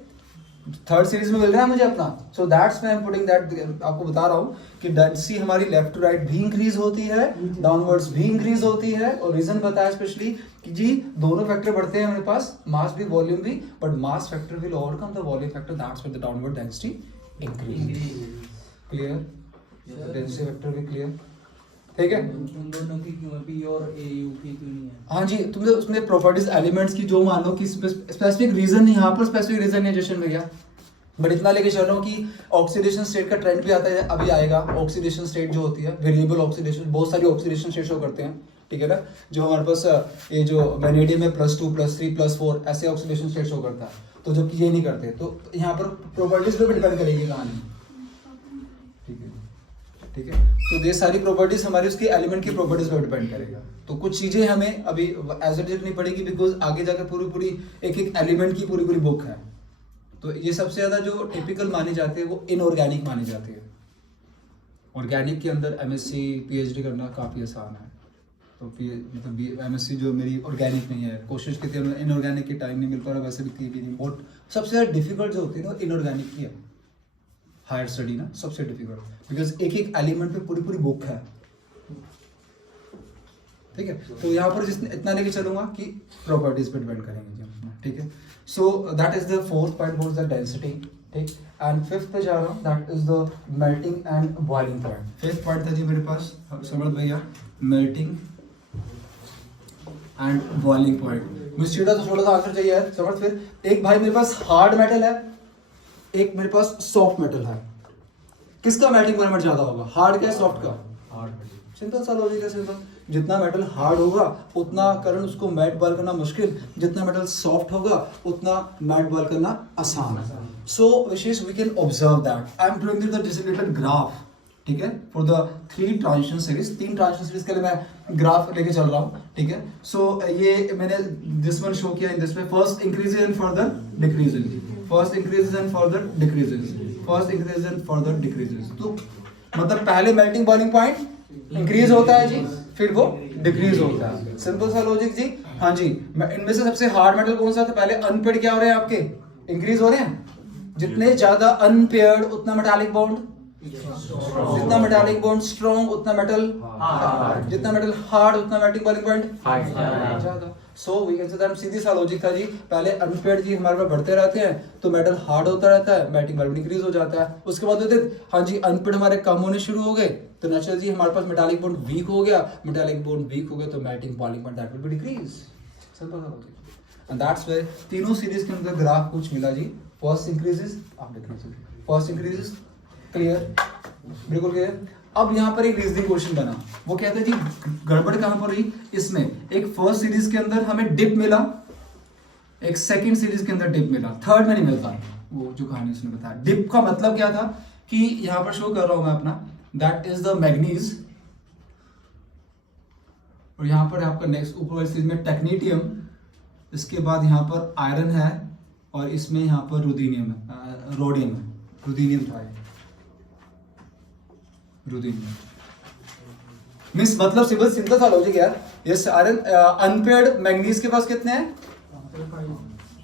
थर्ड सीरीज में मिल रहा है मुझे अपना, सो that's why I am putting that. आपको बता रहा हूँ कि डेंसिटी हमारी लेफ्ट टू राइट भी इंक्रीज होती है, डाउनवर्ड्स भी इंक्रीज होती है, और रीजन बताया स्पेशली कि जी दोनों फैक्टर बढ़ते हैं हमारे पास, मास भी वॉल्यूम भी, but mass factor will overcome the volume factor, that's why the downward density increase. Clear? Density factor भी क्लियर, ठीक है? उन दोनों की क्यों पी और ए यू की क्यों नहीं है? हाँ जी, तुमने उसमें प्रॉपर्टीज एलिमेंट्स की जो मान लो कि स्पेसिफिक रीजन, यहाँ पर स्पेसिफिक रीजन है जशन भैया, बट इतना लेके चल रहा हूँ कि ऑक्सीडेशन स्टेट का ट्रेंड भी आता है, अभी आएगा। ऑक्सीडेशन स्टेट जो होती है, वेरिएबल ऑक्सीडेशन, बहुत सारी ऑक्सीडेशन स्टेट शो करते हैं, ठीक है ना? जो हमारे पास ये जो वेनेडियम में +2 +3 +4 ऐसे ऑक्सीडेशन स्टेट शो करता है, तो जबकि ये नहीं करते, तो यहाँ पर प्रॉपर्टीज पे भी डिपेंड करेगी कहानी, ठीक है? ठीक है, तो ये सारी प्रॉपर्टीज हमारी उसकी एलिमेंट की प्रॉपर्टीज पर डिपेंड करेगा। तो कुछ चीजें हमें अभी एज इट इज नहीं पड़ेगी, बिकॉज आगे जाकर पूरी एक एलिमेंट की पूरी बुक है। तो ये सबसे ज्यादा जो टिपिकल माने जाते हैं वो इनऑर्गेनिक माने जाते हैं। ऑर्गेनिक के अंदर एमएससी पीएचडी करना काफी आसान है, तो मतलब एमएससी जो मेरी ऑर्गेनिक नहीं है, कोशिश की थी इनऑर्गेनिक की, टाइम नहीं मिल पा रहा, वैसे भी थी भी नहीं। बहुत सबसे ज्यादा डिफिकल्ट जो होती है ना इनऑर्गेनिक की है, हायर स्टडी ना सबसे डिफिकल्ट, बिकॉज एक एलिमेंट पे पूरी बुक है, ठीक है? तो यहाँ पर जिसने इतना लेके चलूंगा कि प्रॉपर्टीज पे डिपेंड करेंगे जी, ठीक है? सो that is the fourth point, was the density, ठीक? एंड फिफ्थ पे जा रहा हूँ, that is the melting and boiling point. Fifth point था जी मेरे पास, समझ भैया, मेल्टिंग एंड बॉइलिंग पॉइंट। मुझे सीधा तो थोड़ा सा आंसर चाहिए यार, समझ। फिर एक भाई मेरे पास हार्ड मेटल है, एक मेरे पास सॉफ्ट मेटल है, किसका मेल्टिंग पॉइंट ज्यादा होगा, हार्ड का सॉफ्ट का? सिंपल सा लॉजिक है, सिंपल। जितना मेटल हार्ड होगा उतना करंट उसको मैट बॉयल करना मुश्किल, जितना मेटल सॉफ्ट होगा उतना मैट बॉयल करना आसान है। सो विशेष we can observe that I am doing the डिसिलेटेड ग्राफ, ठीक है, for the 3 transition series. 3 transition series के लिए मैं ग्राफ लेके चल रहा हूँ, ठीक है? सो ये मैंने दिस वन शो किया इन दिस में, first increases and further decreases, first increases and further decreases, first increases and further decreases. तो मतलब पहले मेल्टिंग बॉइलिंग पॉइंट इंक्रीज होता है जी, फिर वो डिक्रीज होता है, सिंपल सा लॉजिक जी। हाँ जी, इनमें से सबसे हार्ड मेटल कौन सा था? पहले अनपेयर्ड क्या हो रहे हैं आपके, इंक्रीज हो रहे हैं। जितने ज्यादा अनपेयर्ड उतना मेटालिक बॉन्ड, जितना मेटालिक बॉन्ड स्ट्रॉन्ग उतना मेटल हार्ड, जितना मेटल हार्ड उतना मेल्टिंग बॉइलिंग पॉइंट ज्यादा। So we can say that सीधी सा लॉजिक था जी, पहले अनपेयर्ड जी हमारे पास बढ़ते रहते हैं तो मेटल हार्ड होता रहता है, मेल्टिंग पॉइंट इंक्रीज हो जाता है। उसके बाद होते हाँ जी अनपेयर्ड हमारे कम होने शुरू हो गए, तो नेचुरल जी हमारे पास मेटालिक बॉन्ड वीक हो गया, मेटालिक बॉन्ड वीक हो गया तो melting boiling point that will be decrease, simple सा लॉजिक। एंड दैट्स व्हाई तीनों सीरीज के अंदर ग्राफ कुछ मिला जी, फर्स्ट इंक्रीजेस आप डिक्रीजेस, फर्स्ट इंक्रीजेस, क्लियर, बिल्कुल क्लियर। अब यहाँ पर एक रीजनिंग क्वेश्चन बना, वो कहते हैं जी गड़बड़ कहाँ पर हुई इसमें, एक फर्स्ट सीरीज के अंदर हमें डिप मिला, एक सेकंड सीरीज के अंदर डिप मिला, थर्ड में नहीं मिलता। वो जो कहानी उसने बताया, डिप का मतलब क्या था कि यहाँ पर शो कर रहा हूं मैं अपना, दैट इज द मैग्नीज, और यहाँ पर आपका नेक्स्ट ऊपर वाली सीरीज में टेक्नीटियम, इसके बाद यहाँ पर आयरन है, और इसमें यहाँ पर रुदीनियम है, रोडियम है, रुदीनियम था मिस, मतलब सिंपल सा लॉजिक यार। यस आयरन अनपेयर्ड मैग्नीज के पास कितने हैं?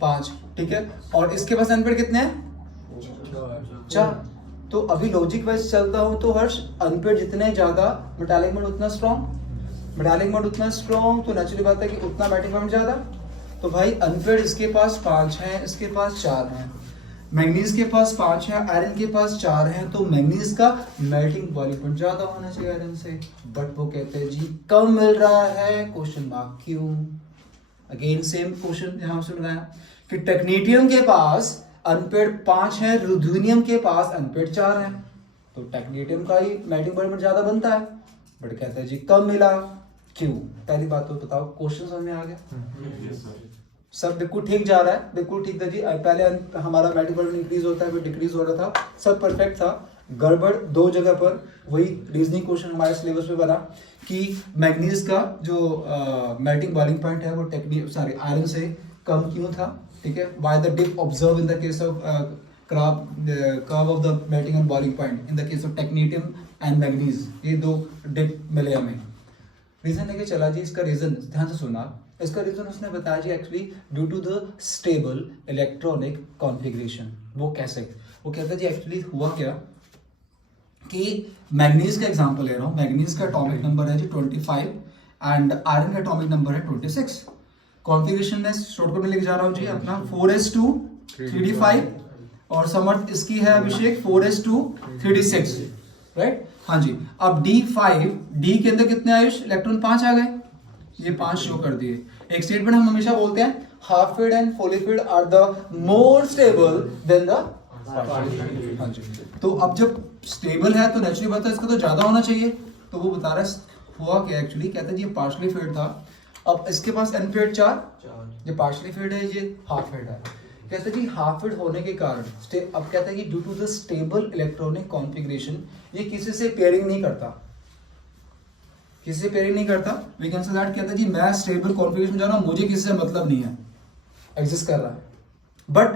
5, ठीक है, और इसके पास अनपेयर्ड कितने हैं? 4। तो अभी लॉजिक वाइज चलता हूं तो हर्ष अनपेयर्ड जितने ज्यादा मेटालिक बॉन्ड उतना स्ट्रॉन्ग, मेटालिक बॉन्ड उतना स्ट्रॉन्ग, तो नेचुरली बात है कि उतना मेल्टिंग पॉइंट ज्यादा। तो भाई अनपेयर्ड इसके पास 5 है, इसके पास 4 है, मैग्नीज के पास 5 है, आयरन के पास 4 है, तो मैग्नीज का मेल्टिंग बॉइलिंग पॉइंट ज्यादा होना चाहिए आयरन से, बट वो कहते हैं जी कम मिल रहा है, क्वेश्चन मार्क क्यों? अगेन सेम क्वेश्चन यहाँ से लगाया कि टेक्नीटियम के पास अनपेयर्ड 5 है, रुदीनियम के पास अनपेयर्ड 4 है, तो टेक्नीटियम का ही मेल्टिंग पॉइंट ज्यादा बनता है, बट कहते हैं जी कम मिला, क्यों? पहली बात तो बताओ, क्वेश्चन समझ में आ गया? सब बिल्कुल ठीक जा रहा है, बिल्कुल ठीक था जी। पहले हमारा मेल्टिंग पॉइंट इंक्रीज होता है, फिर डिक्रीज हो रहा था, सब परफेक्ट था। गड़बड़ 2 जगह पर, वही रीजनिंग क्वेश्चन हमारे सिलेबस में बना कि मैग्नीज का जो मेल्टिंग बॉइलिंग पॉइंट है वो आयरन से कम क्यों था, ठीक है? Why the dip observe in the case of curve of the melting and boiling point in the case of technetium and manganese, ये 2 डिप मिले हमें। रीजन लेके चला जी, इसका रीजन ध्यान से सुना, इसका रीजन उसने बताया जी actually due to the stable electronic configuration. वो कैसे, वो कहता है जी एक्चुअली हुआ क्या कि मैग्नीज का एग्जांपल ले रहा हूँ। मैग्नीज का एटॉमिक नंबर है जी 25 एंड आयरन का एटॉमिक नंबर है 26। कॉन्फ़िगरेशन में शॉर्टकट में लेके जा रहा हूँ जी अपना 4s2 3d5 और समर्थ इसकी है अभिषेक 4s2 3d6, राइट। हाँ जी, अब D5 D के अंदर कितने आयुष इलेक्ट्रॉन 5 आ गए, ये 5 शो कर दिए। एक स्टेटमेंट हम हमेशा बोलते हैं half filled and fully filled are the more stable than the. हाँ जी, तो अब जब स्टेबल है तो नेचुरली बात है इसका तो ज्यादा होना चाहिए। तो वो बता रहा है हुआ क्या एक्चुअली, कहता है ये पार्शली फील्ड था, अब इसके पास एन फील्ड 4, ये पार्शली फील्ड है, ये हाफ फील्ड है। कहते हैं जी हाफ फील्ड होने के कारण अब कहता है कि due to the stable electronic configuration ये किसी से पेयरिंग नहीं करता, किसी से पेयरिंग नहीं करता। वी कैन से दैट कहता है जी मैं स्टेबल कॉन्फ़िगरेशन जा रहा हूं, मुझे किसी से मतलब नहीं है, एग्जिस्ट कर रहा है। बट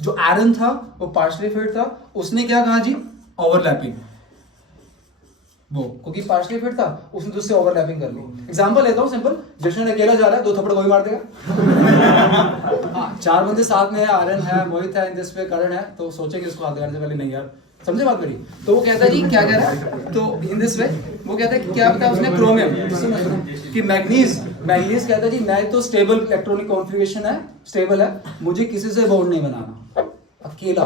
जो आयरन था वो पार्शली फील्ड था, उसने क्या कहा जी ओवरलैपिंग, वो क्योंकि पार्शली फिट था उसने तो उससे ओवरलैपिंग कर ली। एग्जांपल लेता हूँ सिंपल, जशन अकेला जा रहा है, 2 थप्पड़ वही मार देगा। हाँ, 4 बंदे साथ में है, आर्यन है, मोहित है, इन दिस पे करण है, तो सोचेंगे इसको हाथ लगाने से पहले नहीं यार, समझे बात मेरी। तो वो कहता है जी क्या कह रहा है, तो इन दिस वे वो कहता है कि क्या बताया उसने क्रोमियम कि मैग्नीज कहता है जी मैं तो स्टेबल इलेक्ट्रॉनिक कॉन्फ़िगरेशन है, स्टेबल है, मुझे किसी से बॉन्ड नहीं बनाना, अकेला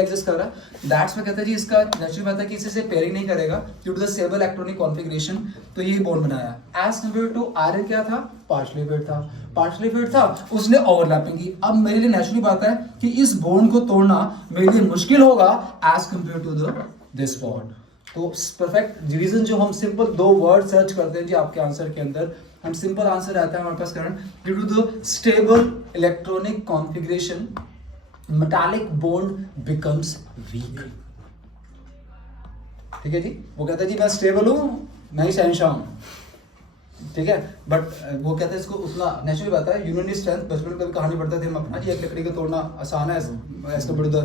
एग्जिस्ट कर रहा है। दैट्स में कहता है जी इसका नेचुरल बात है कि इसी से पेयरिंग नहीं करेगा due to the stable electronic configuration, तो यही बॉन्ड बनाया। एज कंपेयर टू आयरन क्या था, पार्शली फिट था, उसने ओवरलैपिंग की। अब मेरे लिए नेचुरली बात है कि इस बॉन्ड को तोड़ना मेरे लिए मुश्किल होगा as compare to this bond. तो परफेक्ट रीजन जो हम सिंपल 2 वर्ड सर्च करते हैं जी आपके आंसर के अंदर, हम सिंपल आंसर आता है हमारे पास कारण due to the stable electronic configuration metallic bond becomes weak। ठीक है जी, वो कहता है जी मैं स्टेबल हूं, मैं ही शहंशाह हूं, ठीक है। बट वो कहता है इसको उतना नेचुरल बात है, यूनिटी स्ट्रेंथ। बचपन में कभी कहानी पढ़ते थे हम अपना कि एक लकड़ी को तोड़ना आसान है as compare to the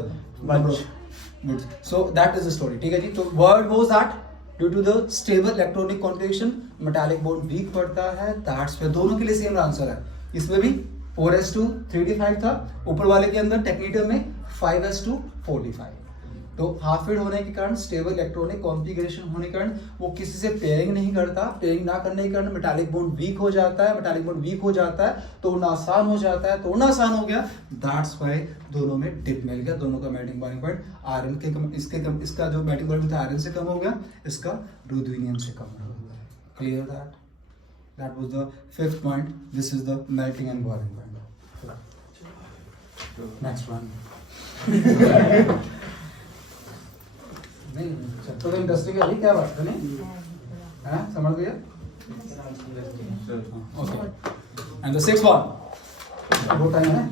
wood, so that is the story. ठीक है जी, तो word was that due to the stable electronic configuration metallic bond weak पड़ता है। दैट्स पे दोनों के लिए सेम आंसर है। इसमें भी 4s2 3d5 था, ऊपर वाले के अंदर टेक्निकल में 5s2 4d5। तो हाफ फील्ड होने के कारण, स्टेबल इलेक्ट्रॉनिक कॉन्फ़िगरेशन होने के कारण वो किसी से पेयरिंग नहीं करता, पेयरिंग ना करने के कारण मेटालिक बॉन्ड वीक हो जाता है, मेटालिक बॉन्ड वीक हो जाता है तोड़ना आसान हो जाता है, तोड़ना आसान हो गया, दैट्स व्हाई दोनों में डिप मिल गया, दोनों का मेल्टिंग पॉइंट पर आयरन के इसका जो मेल्टिंग पॉइंट था आयरन से कम हो गया, इसका रुथेनियम से कम हो गया। Clear that? That was the 5th point. This is the melting and boiling point. Next one. नहीं तो इंटरेस्टिंग है, क्या बात है, नहीं हैं, समझ गया? Okay. And the 6th one. वो टाइम है?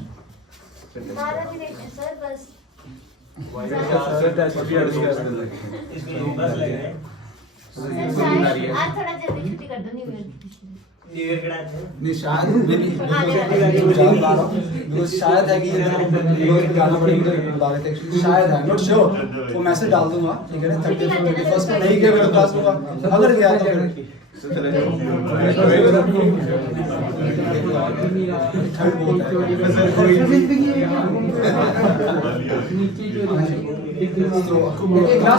12 मिनट है सर बस। आज थोड़ा जल्दी छुट्टी कर दो, नहीं शायद शायद है कि ये गाना पड़ेगा बता रहे थे, शायद है, नॉट श्योर। वो मैसेज डाल दूंगा, ठीक है ना, 31st को नहीं गया मैं क्लास लूंगा, अगर गया तो फिर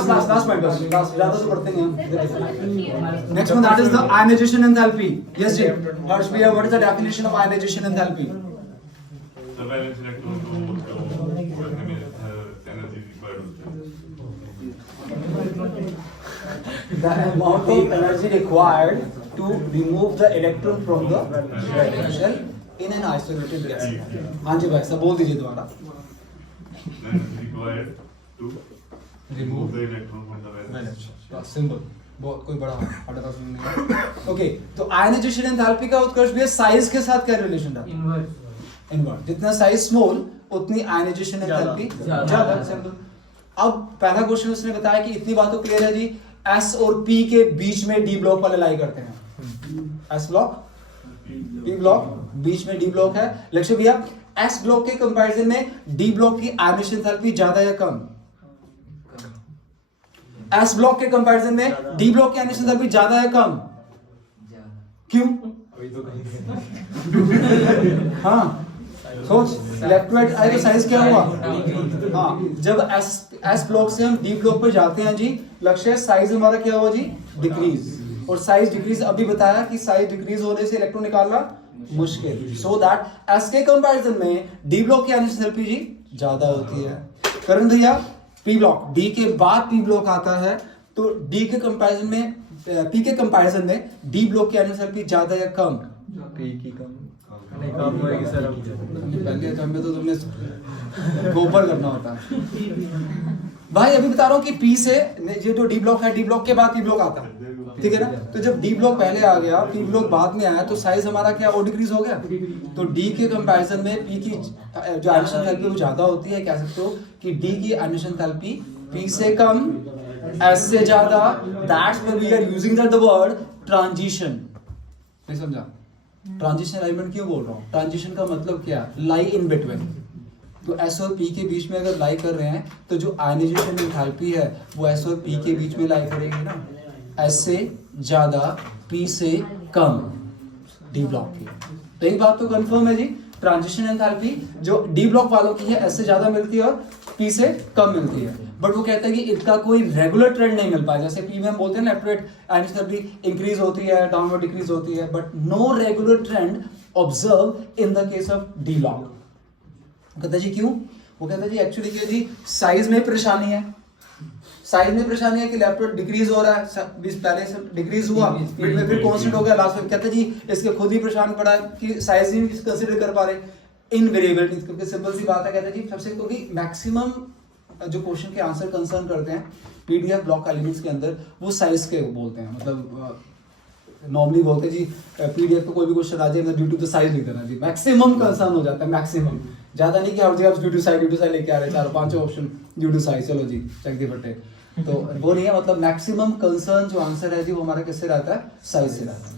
लास्ट पॉइंट बस, ज्यादा तो पढ़ते नहीं हम। Next one that is the ionization enthalpy. Yes जी हर्ष भैया, what is the definition of ionisation enthalpy? The valence electron को करने में एनर्जी रिक्वायर्ड होता है। The amount of energy required to remove the electron from the shell in an isolated gas। हाँ जी भाई, सब बोल दीजिए दोबारा। Energy required to remove the electron from the valence। Simple, बहुत कोई बड़ा फटाफट नहीं है। ओके, तो आयनाइजेशन एंथैल्पी का उत्कर्ष भी साइज के साथ क्या रिलेशन था? इनवर्स। जितना साइज स्मॉल उतनी आयनाइजेशन एंथैल्पी ज्यादा। सिंपल। अब पहला क्वेश्चन उसने बताया कि इतनी बात तो क्लियर है जी, एस और पी के बीच में डी ब्लॉक वाले लाई करते हैं। एस ब्लॉक, पी ब्लॉक, बीच में डी ब्लॉक है। लक्ष्य भैया, एस ब्लॉक के कंपैरिजन में डी ब्लॉक की आयनाइजेशन एंथैल्पी ज्यादा या कम? एस ब्लॉक के कंपैरिजन में डी ब्लॉक की आयनाइजेशन एंथैल्पी ज्यादा या कम? क्यों? हाँ सोच, इलेक्ट्रोलाइट आए तो साइज क्या हुआ? हाँ, जब एस ब्लॉक से हम डी ब्लॉक पे जाते हैं जी, लक्ष्य साइज हमारा क्या हुआ जी? डिक्रीज। और साइज डिक्रीज अभी बताया कि साइज डिक्रीज होने से इलेक्ट्रॉन निकालना मुश्किल, सो दैट एस के कंपैरिजन में डी ब्लॉक की एनर्जी जी ज्यादा होती है। करण भैया, पी ब्लॉक, डी के बाद पी ब्लॉक आता है, तो डी के कंपैरिजन में, पी के कंपैरिजन में डी ब्लॉक की एनर्जी ज्यादा या कम? पी की कम होएगी सर। पहले हमें तो तुमने गोबर करना होता है भाई। अभी बता रहा हूँ कि पी से ये जो डी ब्लॉक है, डी ब्लॉक के बाद पी ब्लॉक आता है, ठीक है ना? तो जब डी ब्लॉक पहले आ गया, पी ब्लॉक बाद में आया, तो साइज हमारा क्या और डिक्रीज हो गया। तो डी के कंपैरिजन में पी की जो एडिशन एंथैल्पी वो ज्यादा होती है। कह सकते हो कि डी की एडिशन एंथैल्पी पी से कम, एस से ज्यादा। That's why we are using the word transition. नहीं समझा? ट्रांजिशन एलिमेंट क्यों बोल रहा हूँ? ट्रांजिशन का मतलब क्या? लाई इन बिटवीन। तो एस और पी के बीच में अगर लाई कर रहे हैं, तो जो आयनाइजेशन एंथैल्पी है वो एस और पी के बीच में लाई करेगी ना, एस से ज्यादा, पी से कम डी ब्लॉक की। तो एक बात तो कंफर्म है जी, ट्रांजिशन एंथैल्पी जो डी ब्लॉक वालों की है एस से ज्यादा मिलती है और पी से कम मिलती है। बट वो कहता है कि इसका कोई रेगुलर ट्रेंड नहीं मिल पाया। जैसे पी में हम बोलते हैं इलेक्ट्रोलाइट एनर्जी इंक्रीज होती है, डाउनवर्ड डिक्रीज होती है, but no regular trend observe in the case of d block. कहता जी क्यों? वो कहता जी एक्चुअली क्या जी, साइज में परेशानी है। साइज में परेशानी है कि इलेक्ट्रोलाइट डिक्रीज हो रहा है, पहले से डिक्रीज हुआ, मिड में फिर कांस्टेंट हो गया, लास्ट में कहता जी इसके खुद ही परेशान पड़ा कि साइज ही नहीं कंसीडर कर पा रहे। इनवेरिएबिलिटी, क्योंकि सिंपल सी बात है, कहता जी सबसे, क्योंकि मैक्सिमम जो क्वेश्चन के आंसर कंसर्न करते हैं पीडीएफ ब्लॉक एलिमेंट्स के अंदर, वो साइज के बोलते हैं। मतलब नॉर्मली बोलते हैं जी पीडीएफ को कोई भी क्वेश्चन आ जाए ड्यू टू द साइज लिख देना जी, मैक्सिमम कंसर्न हो जाता है, मैक्सिमम। ज्यादा नहीं कि हर जगह ड्यू टू साइज लेके आ रहे हैं, 4-5 ऑप्शन ड्यू टू साइज, चलो जी चेक दी फटे। तो वो नहीं है, मतलब मैक्सिमम कंसर्न जो आंसर है जी वो हमारा किससे रहता है? साइज से रहता है।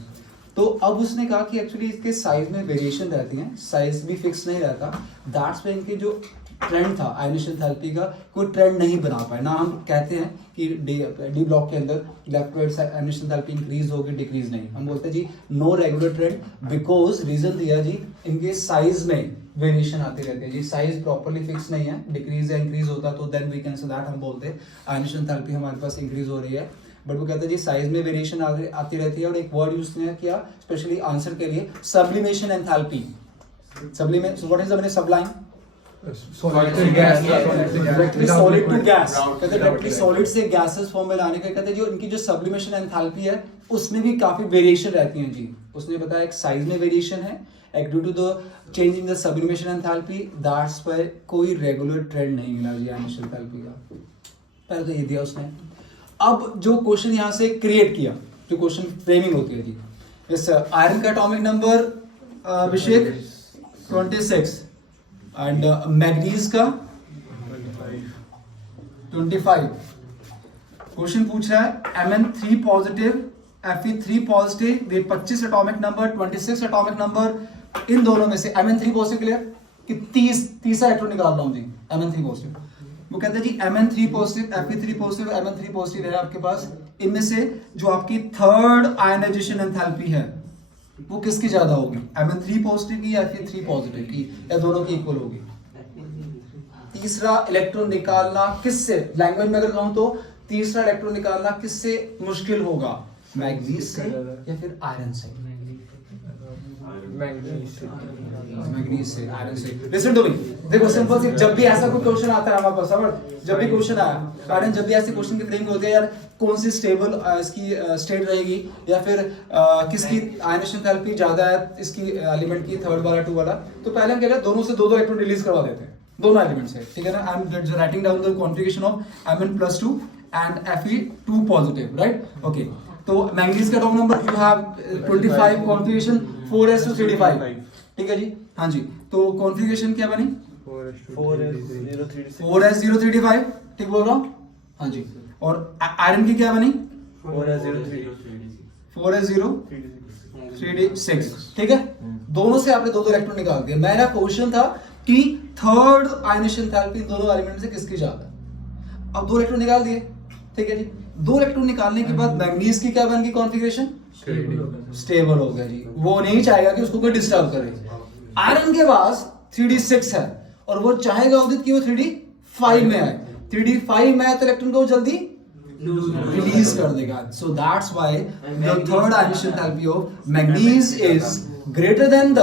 तो अब उसने कहा कि एक्चुअली इसके साइज में वेरिएशन रहती है, साइज भी फिक्स नहीं रहता। दैट्स व्हाई इनके जो ट्रेंड था आयनाइजेशन एंथैल्पी का, कोई ट्रेंड नहीं बना पाए ना। हम कहते हैं कि डी ब्लॉक के अंदर इलेक्ट्रोलाइट आयनाइजेशन एंथैल्पी इंक्रीज होगी, डिक्रीज नहीं। हम बोलते हैं जी no regular trend, because reason दिया जी इनके साइज में वेरिएशन आती रहती है जी, साइज प्रॉपर्ली फिक्स नहीं है, डिक्रीज या इंक्रीज होता तो then we can say that हम बोलते हैं आयनाइजेशन एंथैल्पी हमारे पास इंक्रीज हो रही है। बट वो कहते हैं जी साइज में वेरिएशन आती रहती है। और एक वर्ड यूज किया स्पेशली आंसर के लिए, sublimation enthalpy. Sublimation, what is the meaning sublime? Solid to gas, directly solid से गैसेस फॉर्म में लाने का। कहते हैं जो इनकी जो सब्लिमेशन एंथैल्पी है उसमें भी काफी वेरिएशन रहती है जी। उसने बताया एक साइज में वेरिएशन है, एक due to the change in the sublimation enthalpy, that's पर कोई रेगुलर ट्रेंड नहीं मिला जी आयनाइजेशन एंथैल्पी का। पहले तो ये दिया उसने। अब जो क्वेश्चन यहाँ से क्रिएट किया, जो क्वेश्चन फ्रेमिंग होती है जी, इस आयरन का atomic number Abhishek 26 and manganese का 25। क्वेश्चन पूछ रहा है Mn3 पॉजिटिव, Fe3 पॉजिटिव, ये 25 एटॉमिक नंबर, 26 एटॉमिक नंबर, इन दोनों में से Mn3 पॉजिटिव क्लियर कि 30 इलेक्ट्रॉन निकाल रहा हूं जी Mn3 पॉजिटिव। वो कहते हैं जी Mn3 positive, Fe3 positive, Mn3 positive है आपके पास। इनमें से जो आपकी थर्ड आयनाइजेशन एंथैल्पी है वो किसकी ज्यादा होगी? Mn3 पॉजिटिव की या Fe3 पॉजिटिव की, या दोनों की इक्वल होगी? तीसरा इलेक्ट्रॉन निकालना किससे, लैंग्वेज में अगर कहूं तो तीसरा इलेक्ट्रॉन निकालना किससे मुश्किल होगा? मैग्नीज से या फिर आयरन से? मैग्नीज से, आयरन से। लिसन टू मी, देखो सिंपल सी, जब भी ऐसा कोई क्वेश्चन आता है हमारे पास, समझ, जब भी क्वेश्चन आया, कारण जब भी ऐसे क्वेश्चन की फ्रेमिंग होती है यार, कौन सी स्टेबल इसकी स्टेट रहेगी, या फिर किसकी आयनाइजेशन एंथैल्पी ज्यादा है इसकी एलिमेंट की, थर्ड वाला, टू वाला, तो पहले हम क्या करते हैं, दोनों से दो इलेक्ट्रॉन रिलीज करवा देते हैं, दोनों एलिमेंट से, ठीक है ना। I am writing down the configuration of Mn+2 and Fe2 positive, right? Okay, तो मैंगनीज का atomic number you have 25, configuration 4s235, ठीक है जी। हाँ जी, तो कॉन्फ़िगरेशन क्या बनी? 4s035, ठीक बोल रहा हूँ? हाँ जी। और आयरन की क्या बनी? 4s036, ठीक है। दोनों से आपने दो इलेक्ट्रॉन निकाल दिया। मेरा क्वेश्चन था कि थर्ड आयनाइजेशन एंथैल्पी इन दोनों एलिमेंट से किसकी ज्यादा? अब दो इलेक्ट्रॉन निकाल दिए, ठीक है जी। 2 इलेक्ट्रॉन निकालने के बाद मैग्नीज की क्या बन गई कॉन्फ़िगरेशन? स्टेबल हो गया जी। वो नहीं चाहेगा कि उसको कोई डिस्टर्ब करे। आयरन के पास 3d6 है और वो चाहेगा उदित कि वो 3d5 में आए। 3d5 में आए तो इलेक्ट्रॉन को जल्दी रिलीज कर देगा। So that's why the third ionisation enthalpy of manganese is greater than the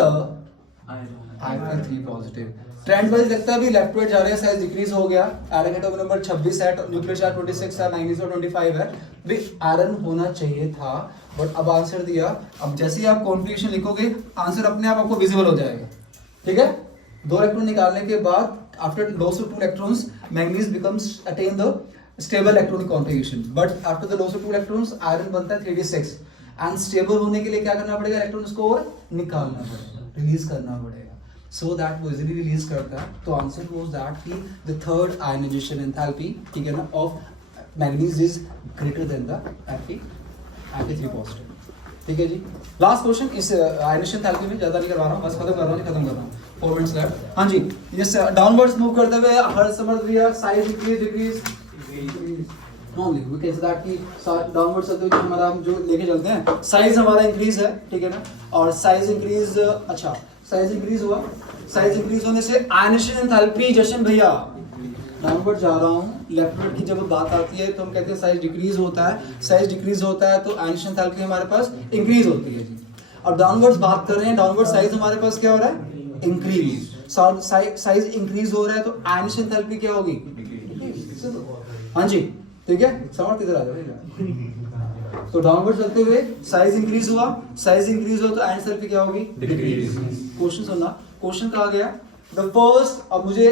iron 3 positive. Trend wise लगता है भी लेफ्ट टू जा रहे हैं, साइज डिक्रीज हो गया। आयरन एटॉमिक नंबर 26 है, न्यूक्लियर चार्ज 26 है, मैग्नीज 25 है। भी आयरन होना चाहिए था, बट अब आंसर दिया। अब जैसे ही आप कॉन्फ़िगरेशन लिखोगे आंसर अपने आप आपको विजिबल हो जाएगा, ठीक है। 2 इलेक्ट्रॉन निकालने के बाद after loss of 2 electrons manganese becomes attain the stable electronic configuration, but after the loss of 2 electrons iron बनता है 3d6 एंड स्टेबल होने के लिए क्या करना पड़ेगा? इलेक्ट्रॉन्स को और निकालना पड़ेगा, रिलीज करना पड़ेगा, so that वो इजीली रिलीज करता है। तो आंसर वाज दैट कि द थर्ड आयनाइजेशन एंथैल्पी, ठीक है ना, of manganese is greater than the Fe3 positive, ठीक है जी। लास्ट क्वेश्चन इस आयनाइजेशन एंथैल्पी में, ज्यादा नहीं करवा रहा हूं, बस खत्म कर रहा हूं 4 मिनट्स लेफ्ट। हां जी, यस डाउनवर्ड्स मूव करते हुए हर समर्थ भैया size decrease only we can say that कि डाउनवर्ड चलते हुए हमारा हम जो लेके चलते हैं साइज हमारा इंक्रीज है, ठीक है ना। और साइज इंक्रीज, अच्छा साइज इंक्रीज हुआ, साइज इंक्रीज होने से आयनाइजेशन एंथैल्पी, जशन भैया डाउनवर्ड जा रहा हूँ, लेफ्टवर्ड की जब बात आती है तो हम कहते हैं साइज डिक्रीज होता है। साइज डिक्रीज होता है तो आयनाइजेशन एंथैल्पी हमारे पास इंक्रीज होती है जी। और डाउनवर्ड्स बात कर रहे हैं, डाउनवर्ड साइज हमारे पास क्या हो रहा है? इंक्रीज। साइज इंक्रीज हो रहा है तो आयनाइजेशन एंथैल्पी क्या होगी? हाँ जी, ठीक है। समझ किधर आ जाओ। तो डाउनवर्ड चलते हुए साइज इंक्रीज हुआ, साइज इंक्रीज हो तो आयनाइजेशन एंथैल्पी क्या होगी? डिक्रीज। क्वेश्चन सुनना, क्वेश्चन कहा गया द फर्स्ट, अब मुझे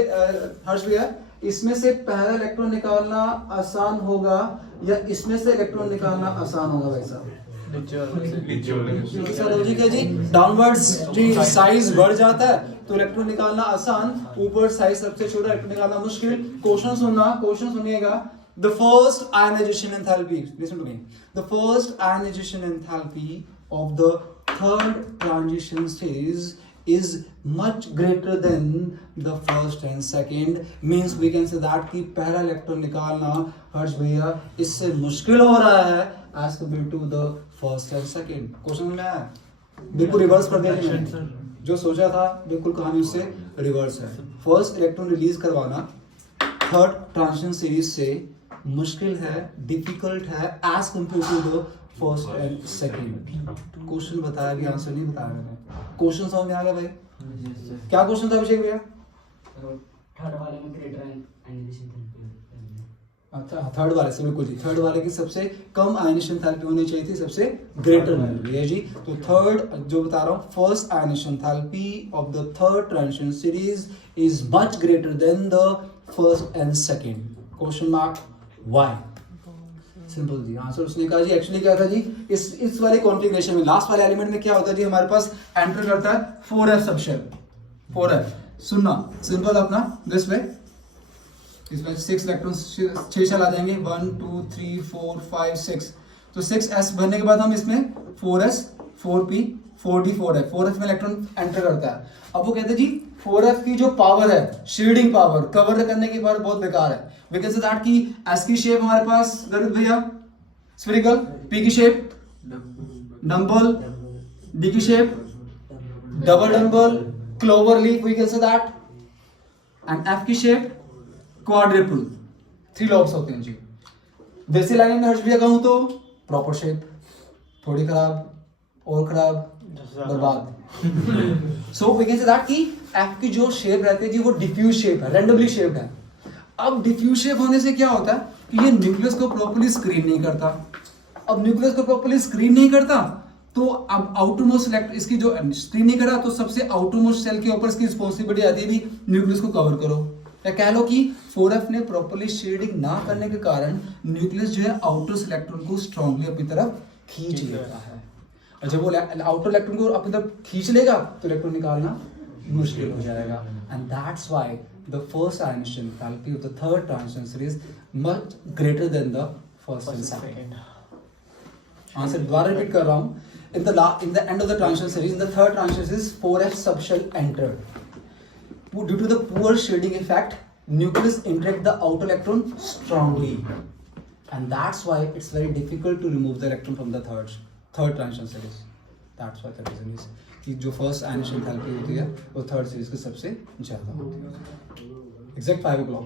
हर्ष भैया इसमें से पहला इलेक्ट्रॉन निकालना आसान होगा या इसमें से इलेक्ट्रॉन निकालना आसान होगा भाई साहब? लॉजिक है जी। डाउनवर्ड्स साइज बढ़ जाता है तो इलेक्ट्रॉन निकालना आसान, ऊपर साइज सबसे छोटा, इलेक्ट्रॉन निकालना मुश्किल। क्वेश्चन सुनना, क्वेश्चन सुनिएगा। The first ionization enthalpy, listen to me. The first ionization enthalpy of the third transition stage is much greater than the first and second. Means we can say that कि पहला electron निकालना हर्ष भैया इससे मुश्किल हो रहा है as compared to the first and second. Question में आया, बिल्कुल रिवर्स कर दिया मैंने, जो सोचा था बिल्कुल कहानी उससे रिवर्स है। फर्स्ट इलेक्ट्रॉन रिलीज करवाना थर्ड ट्रांजिशन सीरीज से मुश्किल है, डिफिकल्ट है as compare to the first and second. Question बताया भी, आंसर नहीं बताया मैंने। क्वेश्चन समझ में आ गया भाई? क्या क्वेश्चन था अभिषेक भैया? थर्ड वाले में ग्रेटर आयनाइजेशन एंथैल्पी। अच्छा, थर्ड वाले से बिल्कुल जी, थर्ड वाले की सबसे कम आयनाइजेशन एंथैल्पी होनी चाहिए थी, सबसे ग्रेटर वैल्यू है जी। तो थर्ड जो बता रहा हूँ, first ionization enthalpy of the third transition series is much greater than the first and second. Question mark why? Simple जी, आंसर उसने कहा जी एक्चुअली क्या था जी, इस वाले कॉन्फ़िगरेशन में लास्ट वाले एलिमेंट में क्या होता है जी, हमारे पास एंटर करता है 4f सबशेल। 4f सुनना सिंपल अपना दिस वे, इसमें 6 इलेक्ट्रॉन्स 6 शेल आ जाएंगे, 1 2 3 4 5 6। तो 6s भरने के बाद हम इसमें 4s 4p 4d 4f 4f में इलेक्ट्रॉन एंटर करता है। अब वो कहते हैं जी 4f की जो पावर है, शील्डिंग पावर, कवर करने की पावर बहुत बेकार है। वी कैन से दैट कि s की शेप हमारे पास गणित भैया स्फेरिकल, p की शेप डंबल, d की shape double dumbbell, clover leaf, we can say that, and f की शेप क्वाड्रिपल, 3 लॉब्स होते हैं जी। देसी लाइन में हर्ष भैया कहूं तो प्रॉपर शेप, थोड़ी खराब और खराब बर्बाद। So we can say that कि f की जो शेप रहती है जी वो डिफ्यूज शेप है, रैंडमली शेप्ड है। अब डिफ्यूज शेप होने से क्या होता है कि ये न्यूक्लियस को प्रॉपर्ली स्क्रीन नहीं करता। अब न्यूक्लियस को प्रॉपर्ली स्क्रीन नहीं करता तो अब आउटरमोस्ट इसकी जो स्क्रीन नहीं करा तो सबसे आउटरमोस्ट सेल के ऊपर इसकी रिस्पॉन्सिबिलिटी आती है भी न्यूक्लियस को कवर करो। या कह लो कि 4f ने प्रॉपर्ली शेडिंग ना करने के कारण न्यूक्लियस जो है आउटर इलेक्ट्रॉन को स्ट्रांगली अपनी तरफ खींच लेता है, और जब वो आउटर इलेक्ट्रॉन को अपनी तरफ खींच लेगा तो इलेक्ट्रॉन निकालना मुश्किल हो जाएगा। And that's why the first ionization enthalpy of the third transition series much greater than the first and second. Answer दोबारा रिपीट कर रहा हूं, in the end of the transition series, in the third transition series 4f subshell entered. Due to the poor shading effect, nucleus interact the outer electron strongly. and that's why it's very difficult to remove the electron from the third transition series. That's why the reason is कि जो first आयनिक enthalpy होती है वो third series की सबसे ज़्यादा होती है. Exact 5 o'clock.